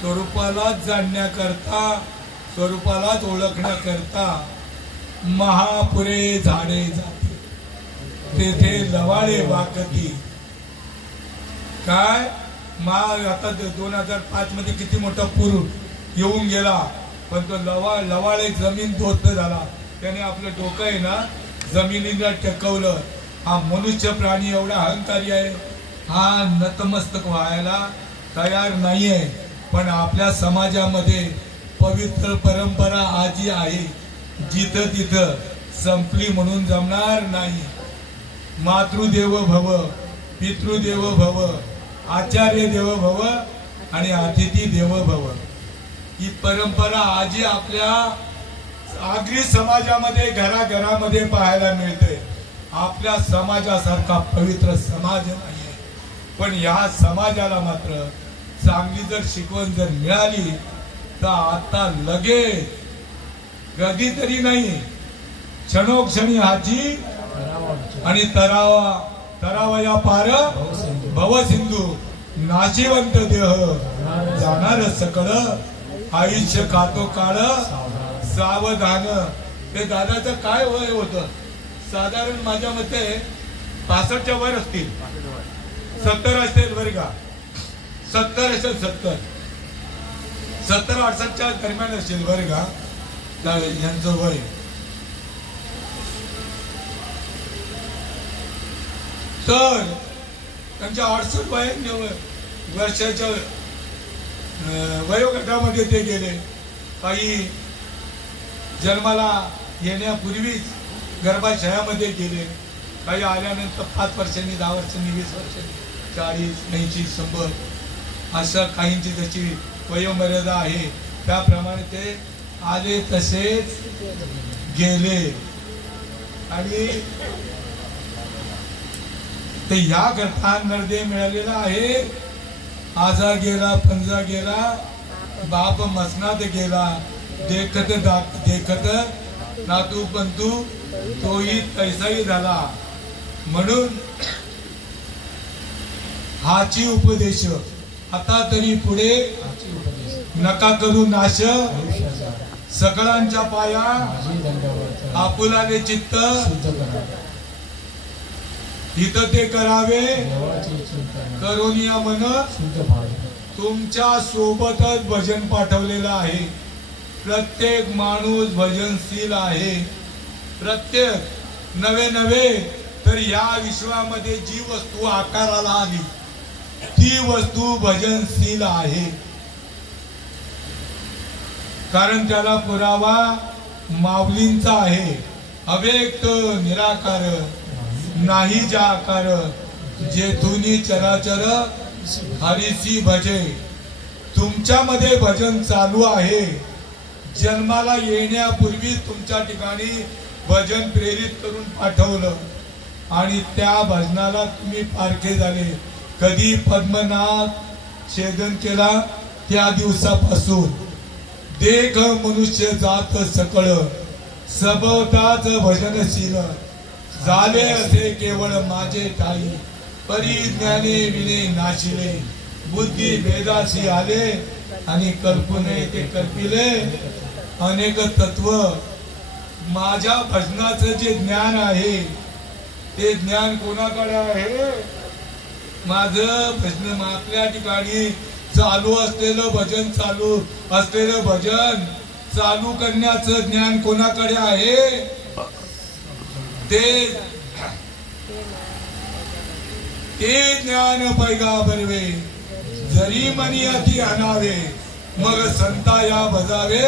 स्वरूपालाच जाणण्याकरता, स्वरूपालाच ओळखण्याकरता महापुरे झाडे जाते, तेथे लवाळे वाकती. काय आता 2005 मध्ये किती मोठा पूर येऊन गेला, पण तो लवाळे जमीन दोस्त झाला. त्याने आपलं डोकं आहे ना जमिनीला टेकवलं. हा मनुष्य प्राणी एवढा अहंकारी आहे, हा नतमस्तक व्हायला तयार नाहीये. पण आपल्या समाजामध्ये पवित्र परंपरा आजी आहे, जिथं तिथं संपली म्हणून जमणार नाही. मातृदेव भव, पितृदेव भव, आचार्य देव भव आणि अतिथी देव भव, ही परंपरा आजी आपल्या आगरी समाजामध्ये घराघरामध्ये पाहायला मिळते. आपल्या समाजासारखा पवित्र समाज नाहीये. पण या समाजाला मात्र चांगली जर शिकवण जर मिळाली तर आता लगेच, कधीतरी नाही, क्षणोक्षणी हाची आणि तरावया पार भवसिंधू, नाशिवंत देह जाणार सकळ, आयुष्य खातो काळ सावधान. ते दादाचं काय वय होतं? साधारण माझ्या मते 65च्या वर असतील, 70 असतील बरं का, 70 असेल, 70-68च्या दरम्यान असेल बरं का यांचं वय. तर त्यांच्या 68 वर्षाच्या वयोगटामध्ये ते गेले. काही जन्माला येण्यापूर्वीच गर्भाशयामध्ये गेले, काही आल्यानंतर 5 वर्षांनी, 10 वर्षांनी, 20 वर्षांनी, 40, 80, 100 अशा काहींची जशी वयोमर्यादा आहे त्याप्रमाणे ते आले तसेच गेले. आणि ते या करता नरदे मिळालेला आहे. आजा गेला, पंजा गेला, बाप मसनात गेला, देखत देखत नातू पंतू तोही तैसाही झाला. म्हणून हाची उपदेश आता तरी पुढे नका करू नाश, सकळांच्या पाया आपुलाले चित्त, हित ते करावे करोनिया मन. तुमच्या सोबतच भजन पाठवलेलं आहे. प्रत्येक माणूस भजनशील आहे. प्रत्येक नवे तर या विश्वामध्ये जी वस्तू आकाराला आली ती वस्तू भजनशील आहे. कारण त्याला पुरावा माऊलींचा आहे. अव्यक्त निराकार नाही जा आकार, जेथुनी चराचर हरीसी भजे. तुमच्यामध्ये भजन चालू आहे. जन्माला येण्यापूर्वी तुमच्या ठिकाणी भजन प्रेरित करून पाठवलं आणि त्या भजनाला तुम्ही पारखे झाले. कधी पद्मनाथ छेदन केला त्या दिवसापासून देख मनुष्य जात सकळ, सबवताच भजनशील झाले असे केवळ माझे ठाई. परी ज्ञाने विने नाशिले, बुद्धी भेदाशी आले आणि कल्पने ते कल्पिले अनेक तत्व. माझ्या भजनाचं जे ज्ञान आहे ते ज्ञान कोणाकडे आहे? माझं भजन आपल्या ठिकाणी चालू असलेलं भजन, चालू असलेलं भजन चालू करण्याचं ज्ञान कोणाकडे आहे? ते ज्ञान पैगा बरवे, जरी मनी अति आणावे, मग संता या भजावे.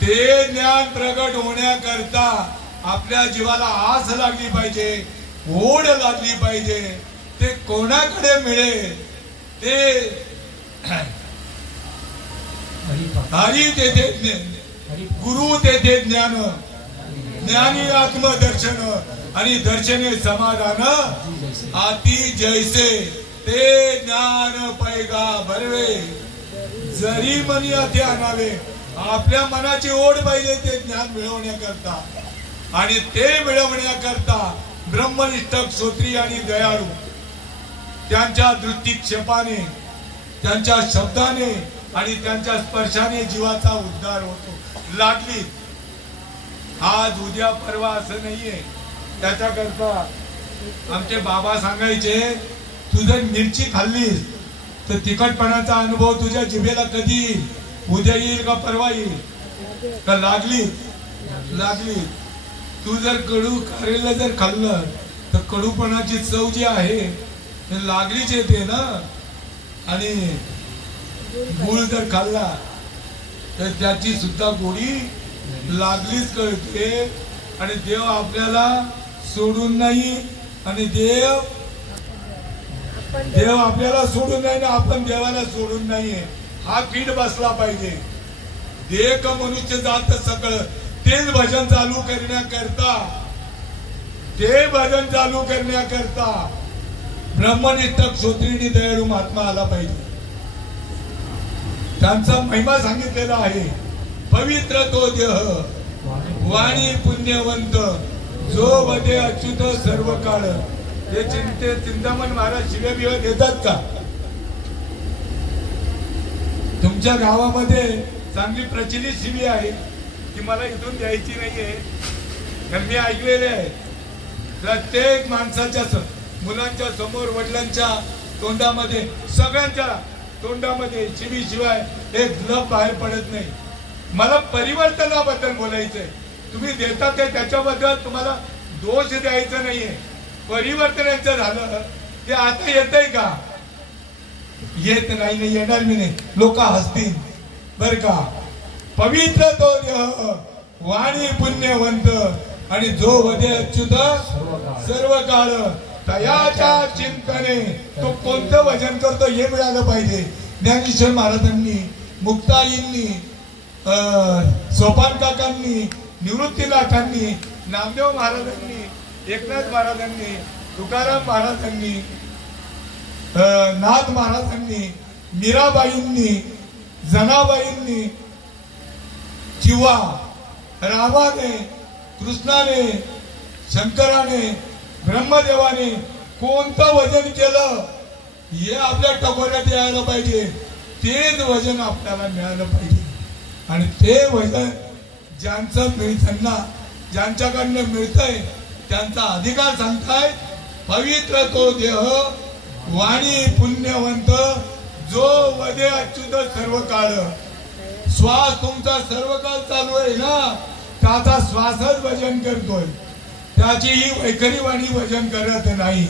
ते ज्ञान प्रगट होण्याकरता आपल्या जीवाला आस लागली पाहिजे, ओढ लागली पाहिजे. ते कोणाकडे मिळेल ते हरी तेथे गुरु तेथे ज्ञान, ज्ञानी आत्मदर्शन आणि दर्शने समाधान आती जैसे ते ज्ञान पैगा भरवे जरी मनी अति आणावे. आपल्या मनाची ओढ पाहिजे ते ज्ञान मिळवण्याकरता. आणि ते मिळवण्याकरता ब्रह्मनिष्ठ क्षत्रिय आणि दयाळू त्यांच्या दृष्टिक्षेपाने, त्यांच्या शब्दाने आणि त्यांच्या स्पर्शाने जीवाचा उद्धार होतो. लागली आज उद्या परवा असं नाहीये. त्याच्याकरता आमचे बाबा सांगायचे, तू जर मिरची खाल्लीस तर तिखटपणाचा अनुभव तुझ्या जिभेला कधी येईल? उद्या येईल का परवा येईल? का लागली लागली. तू जर कडू खारेला जर खाल्लं तर कडूपणाची चव जी आहे लागलीच येते ना. आणि गुळ जर खाल्ला तर त्याची सुद्धा गोडी लागलीच कळते. आणि देव आपल्याला सोडून नाही, आणि देव आपल्याला सोडून नाही, आपण देवाला सोडून नाहीये. हा कीड बसला पाहिजे. देह मनुष्य जात सगळं तेच भजन चालू करण्याकरता, ते भजन चालू करण्याकरता ब्रह्मनिष्ठ क्षत्रिय दयाळू महात्मा आला पाहिजे. त्यांचा महिमा सांगितलेला आहे. पवित्र तो देह वाणी पुण्यवंत जो वदे अच्युत सर्व काळ. हे चिंतामण महाराज शिव्या बिव्या देतात का? तुमच्या गावामध्ये चांगली प्रचलित शिवी आहे की मला इथून द्यायची नाहीये. तर मी ऐकलेले आहे प्रत्येक माणसाच्या मुलांच्या समोर, वडिलांच्या तोंडामध्ये, सगळ्यांच्या तोंडामध्ये शिवी शिवाय एक लप बाहेर पडत नाही. मला परिवर्तनाबद्दल बोलायचंय. तुम्ही देता ते त्याच्याबद्दल तुम्हाला दोष द्यायचा नाहीये. परिवर्तनाचं झालं ते आता येतंय का? येत नाही, येणार मी नाही. लोक हसतील बर का. पवित्र तो देह वाणी पुण्यवंत आणि जो वदे अच्युत सर्व काळ. तयाच्या चिंतने तो कोणतं भजन करतो हे मिळालं पाहिजे. ज्ञानेश्वर महाराजांनी, मुक्ताईंनी, सोपान काकांनी, निवृत्तीनाथांनी, नामदेव महाराजांनी, एकनाथ महाराजांनी, तुकाराम महाराजांनी, नाथ महाराजांनी, मीराबाईंनी, जनाबाईंनी किंवा रामाने, कृष्णाने, शंकराने, ब्रह्मदेवाने कोणतं वजन केलं हे आपल्या टकोऱ्यात यायला पाहिजे. तेच वजन आपल्याला मिळालं पाहिजे. आणि ते वजन ज्यांचं मिळताना, ज्यांच्याकडनं मिळतंय त्यांचा अधिकार सांगताय. पवित्र तो देह वाणी पुण्यवंत जो वदे अच्युत सर्व काळ. श्वास तुमचा सर्व काळ चालू आहे ना, त्याचा श्वासच भजन करतोय. त्याची ही वैखरी वाणी भजन करत नाही,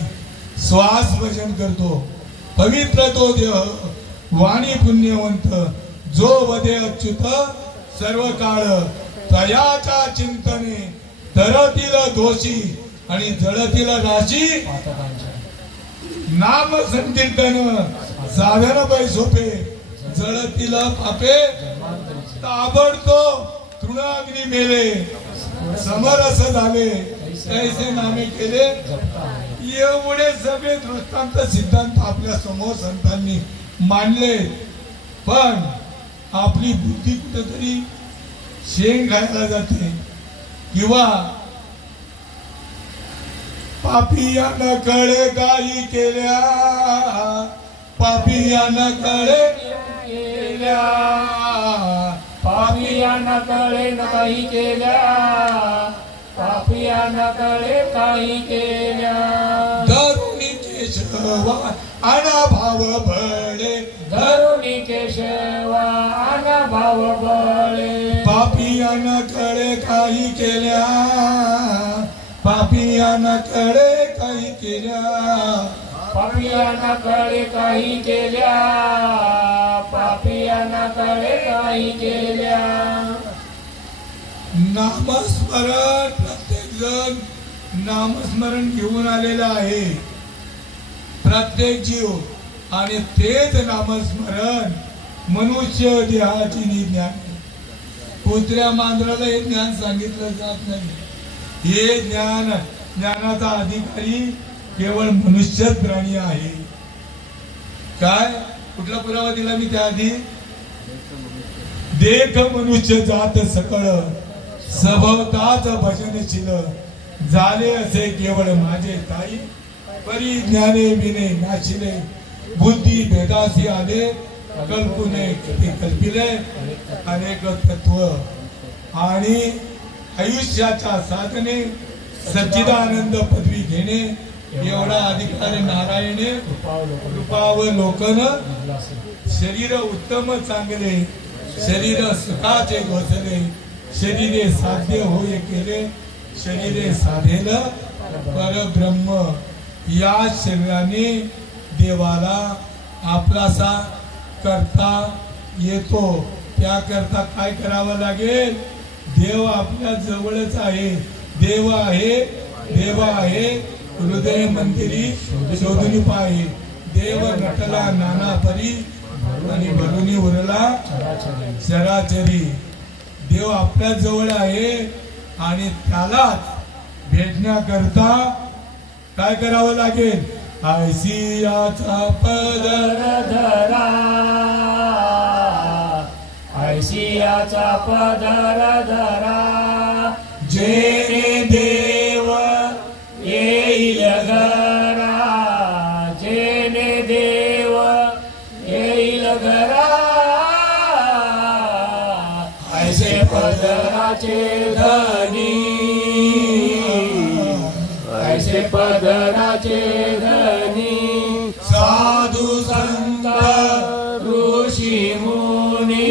श्वास भजन करतो. पवित्र तो देह वाणी पुण्यवंत जो वदे अच्युत सर्व काळ. तयाच्या चिंतने धरतील दोषी आणि जळतील राशी. नाम संकीर्तन साधन पैसोपे जळतील पापे. ताबडतोब तृणाग्नी मेले समरस झाले ऐसे नामे केले. एवढे सगळे दृष्टांत सिद्धांत आपल्या समोर संतांनी मांडले. पण आपली बुद्धी कुठेतरी शेंग खायला जाते. किंवा पापियानं कळे काही केल्या, पापियानं कळे केल्या, पापियानं कळे काही केल्या, पापियानं कळे काही केल्या. धरुणी केशवा अनाभाव बळे, धरुणी केशवा अनाभाव बळे. पापियानं कळे काही केल्या, पापियानं कळे काही केल्या, पापियानं कळे काही केल्या, पापियानं कळे काही केल्या. नामस्मरण प्रत्येक जण नामस्मरण घेऊन आलेला आहे, प्रत्येक जीव. आणि तेच नामस्मरण मनुष्य देहाची ज्ञान. कुत्र्या मांजराला हे ज्ञान सांगितलं जात नाही. हे ज्ञानाचा अधिकारी केवळ मनुष्यच प्राणी आहे. काय कुठला पुरावा दिला मी त्याआधी? देख मनुष्य जात सकळ सभवताच भजनशील झाले असे केवळ माझे ताई. परी ज्ञाने विने नाशिले बुद्धी भेदासी आले कल्पने कल्पिले अनेक तत्व. आणि आयुष्याच्या साधने सच्चिदानंद पदवी घेणे एवढा अधिकार नारायणे कृपावलोकन. शरीर उत्तम चांगले शरीर सुखाचे घोसले शरीरे साध्य होय केले शरीरे साधेल परब्रह्म. या शरीराने देवाला आपलासा करता येतो. त्याकरता काय करावं लागेल? देव आपल्या जवळच आहे. देव आहे हृदय मंदिरी शोधून पाहे. देव नटला नाना परी आणि भरुनी उरला चराचरी. देव आपल्या जवळ आहे आणि त्यालाच भेटण्याकरता काय करावं लागेल? ऐसियाचा पदर धरा, ऐसियाचा पदर धरा. जेणे देव येईल घरा, जेणे देव येईल घरा. ऐसे पदराचे धनी, ऐसे पदराचे धनी. साधू संत ऋषी मुनी,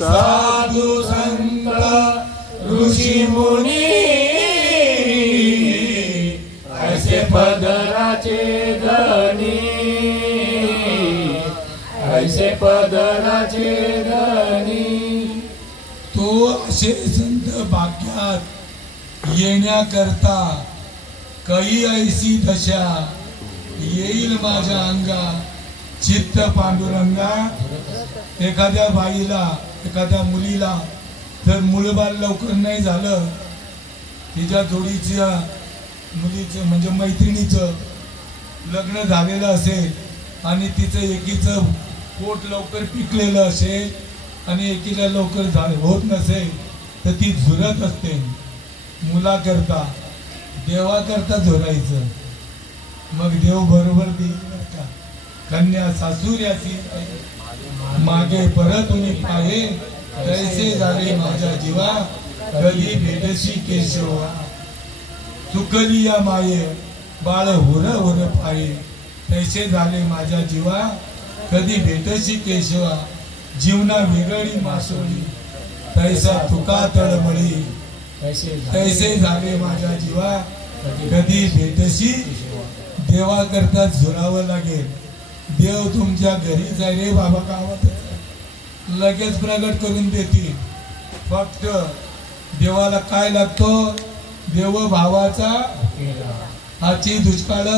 साधू संत ऋषी मुनी. ऐसे पदराचे धनी, ऐसे पदराचे धनी. तो असे संत भाग्यात येण्याकरता काही ऐसी दशा येईल माझ्या अंगा चित्त पांडुरंगा. एखाद्या बाईला एखाद्या मुलीला जर मूळबाळ लवकर नाही झालं, तिच्या जोडीच्या मुलीचं म्हणजे मैत्रिणीचं लग्न झालेलं असेल आणि तिचं एकीचं पोट लवकर पिकलेलं असेल आणि एकीला लवकर होत नसेल तर ती झुरत असते. मुलाकरता देवाकरता झोरायचं. मग देव बरोबर देईल का? कन्या सासूर्याची मागे परत उनी पाहे तैसे झाले माझ्या जीवा कधी भेटशी केशवा. चुकली या माये बाळ होर पाये तैसे झाले माझ्या जीवा कधी भेटशी केशवा. जीवना वेगळी मासोळी तैसा तुका तळमळी तैसे झाले माझ्या जीवा कधी भेटशी. देवा करता झुरावं लागेल. देव तुमच्या घरी जाय रे बाबा गावात लगेच प्रगट करून देतील. फक्त देवाला काय लागतो? देव भावाचा हाची दुष्काळ.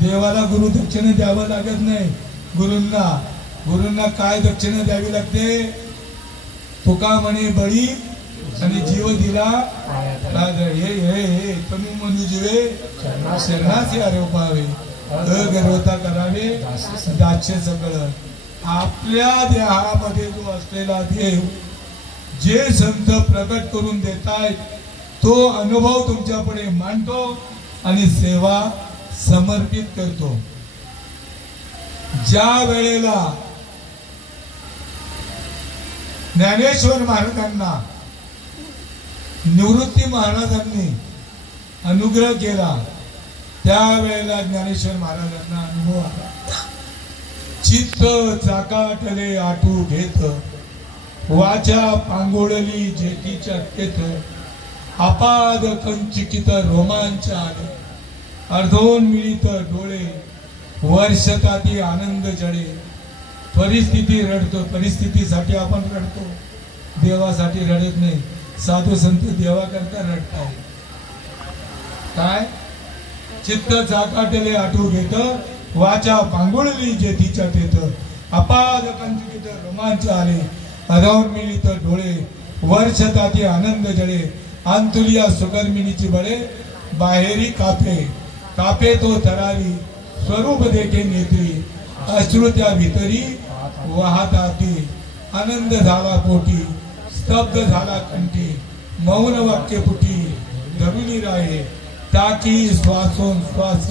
देवाला गुरु दक्षिणा द्यावं लागत नाही. गुरूंना काय दक्षिणा द्यावी लागते? तुका म्हणे बळी आणि जीव दिला हे तनु मनुजीवे शरणासी आरोपावे अगर्वता करावे दास्य सगळं. आपल्या देहामध्ये जो असलेला देव जे संत प्रगट करून देतायत तो अनुभव तुमच्या पुढे मांडतो आणि सेवा समर्पित करतो. ज्या वेळेला ज्ञानेश्वर महाराजांना निवृत्ती महाराजांनी अनुग्रह केला त्यावेळेला ज्ञानेश्वर महाराजांना अनुभव आला. चित्त चाकाटले आठू घेत वाचा पांगोळली जेतीच्या केत अपाद कंचिकित रोमांच आले अर्धोन मिळित डोळे वर्षताती आनंद जळे. परिस्थिती रडतो. परिस्थितीसाठी आपण रडतो, देवासाठी रडत नाही. साधू संत देवा करता रडताय. काय चित्त जाकाटले आठू घेत वाचा पांगुळली जेथीच्या तेथ अपाद कंचुकित रोमांच आले अधावून मिळित डोळे वर्ष ताती आनंद जळे अंतुलिया सुकर्मिनीची बळे बाहेरी कापे कापे तो थरारी स्वरूप देखे नेत्री अश्रू त्या भितरी वाहताती आनंद झाला पोटी स्तब्ध झाला कंठी मौन वाक्य पुटी धरुणी राहे टाकी श्वासोन श्वास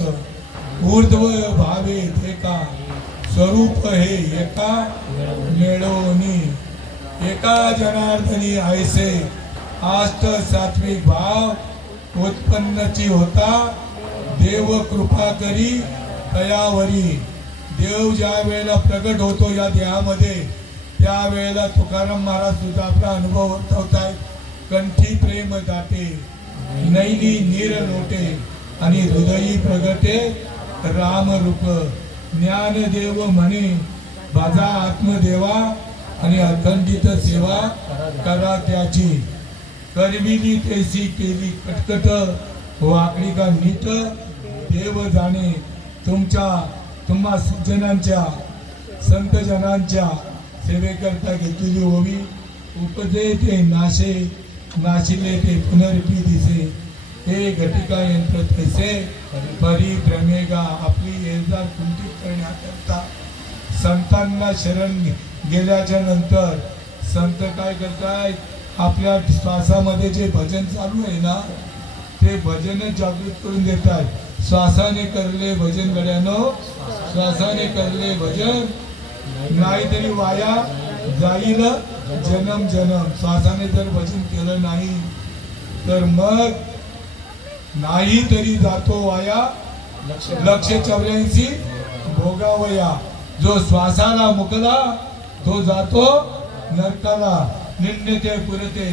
ऊर्ध्व भावे एका स्वरूप हे एका मेळवणी एका जनार्दनी ऐसे आष्ट सात्विक भाव उत्पन्नची होता देव कृपा करी तयावरी देव ज्या वेळेला प्रगट होतो या देहामध्ये त्या वेळेला तुकाराम महाराज सुद्धा आपला अनुभव वर्तवतायत. कंठी प्रेम दाटे नैनी नीर लोटे आणि हृदयी प्रगटे राम रूप ज्ञानदेव म्हणे माझा आत्मदेवा आणि अखंडित सेवा करा त्याची करविली तेसी केली कटकट वाकडी का नीट देव जाणे तुम्हा सज्जनांच्या संत जनांच्या सेवेकरता घेतलेली ओवी उपजे ते नाशे नाशिले ते पुनरपी दिसे हे घटिका यंत्र तैसे परिभ्रमेगा आपली एजार कुंठित करण्याकरता संतांना शरण गेल्याच्या नंतर संत काय करतायत आपल्या श्वासामध्ये जे भजन चालू आहे ना ते भजन जागृत करून देतात. श्वासाने करले भजन गड्यानो श्वासाने करले भजन नाहीतरी वाया जाईल जन्म जन्म. श्वासाने जर भजन केलं नाही तर मग नाही तरी जातो वाया 184 भोगावया. जो श्वासाला मुकला तो जातो नरकाला. निंदते पुरते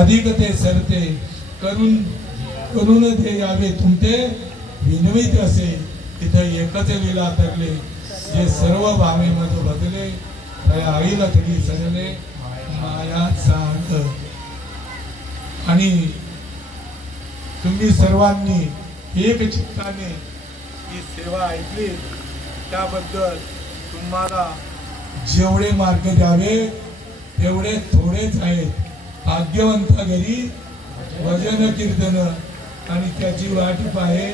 अधिक ते सरते करून ते यावे तुमते विनवित असे. तिथं एकच लीला तरले जे सर्व भावे मध्ये बदले आईला तरी सजले माया सांग. आणि तुम्ही सर्वांनी एक चित्ताने ही सेवा ऐकली त्याबद्दल तुम्हाला जेवढे मार्ग द्यावे तेवढे थोडेच आहेत. भाग्यवंता घरी भजन कीर्तन आणि त्याची वाटप आहे.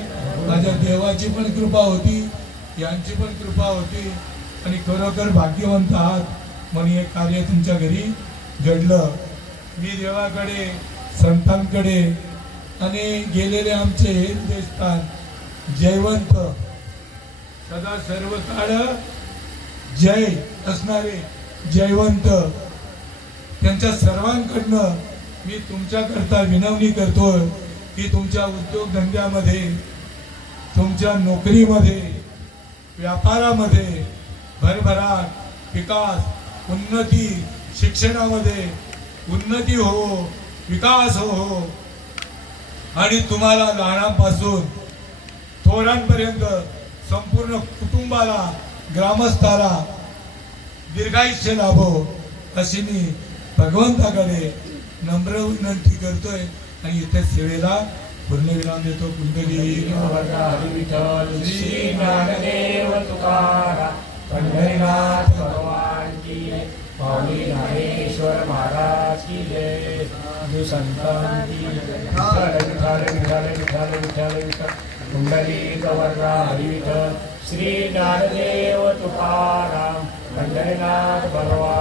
माझ्या देवाची पण कृपा होती यांची पण कृपा होती आणि खरोखर भाग्यवंत आहात म्हणून हे कार्य तुमच्या घरी घडलं. मी देवाकडे संतांकडे आणि गेलेले आमचे हे देवस्थान जयवंत सदा सर्व काळ जय असणारे जयवंत त्यांच्या सर्वांकडनं मी तुमच्याकरता विनवणी करतोय की तुमच्या उद्योगधंद्यामध्ये तुमच्या नोकरीमध्ये व्यापारामध्ये भरभराट विकास उन्नती शिक्षणामध्ये उन्नती हो विकास हो आणि तुम्हाला लहानांपासून थोरांपर्यंत संपूर्ण कुटुंबाला ग्रामस्थाला दीर्घायुष्य लाभो अशी मी भगवंताकडे नम्र विनंती करतोय आणि इथे सेवेला पूर्णविराम देतो. कुंडली श्री ज्ञानदेव तुकाराम पंढरीनाथ भगवान की माऊली ज्ञानेश्वर महाराज की जय. संतांची विठ्ठल विठ्ठल विठ्ठल विठ्ठल विठ्ठल कुंडली गवर्रा हरी विठ्ठल. श्री ज्ञानदेव तुकाराम पंढरीनाथ भगवान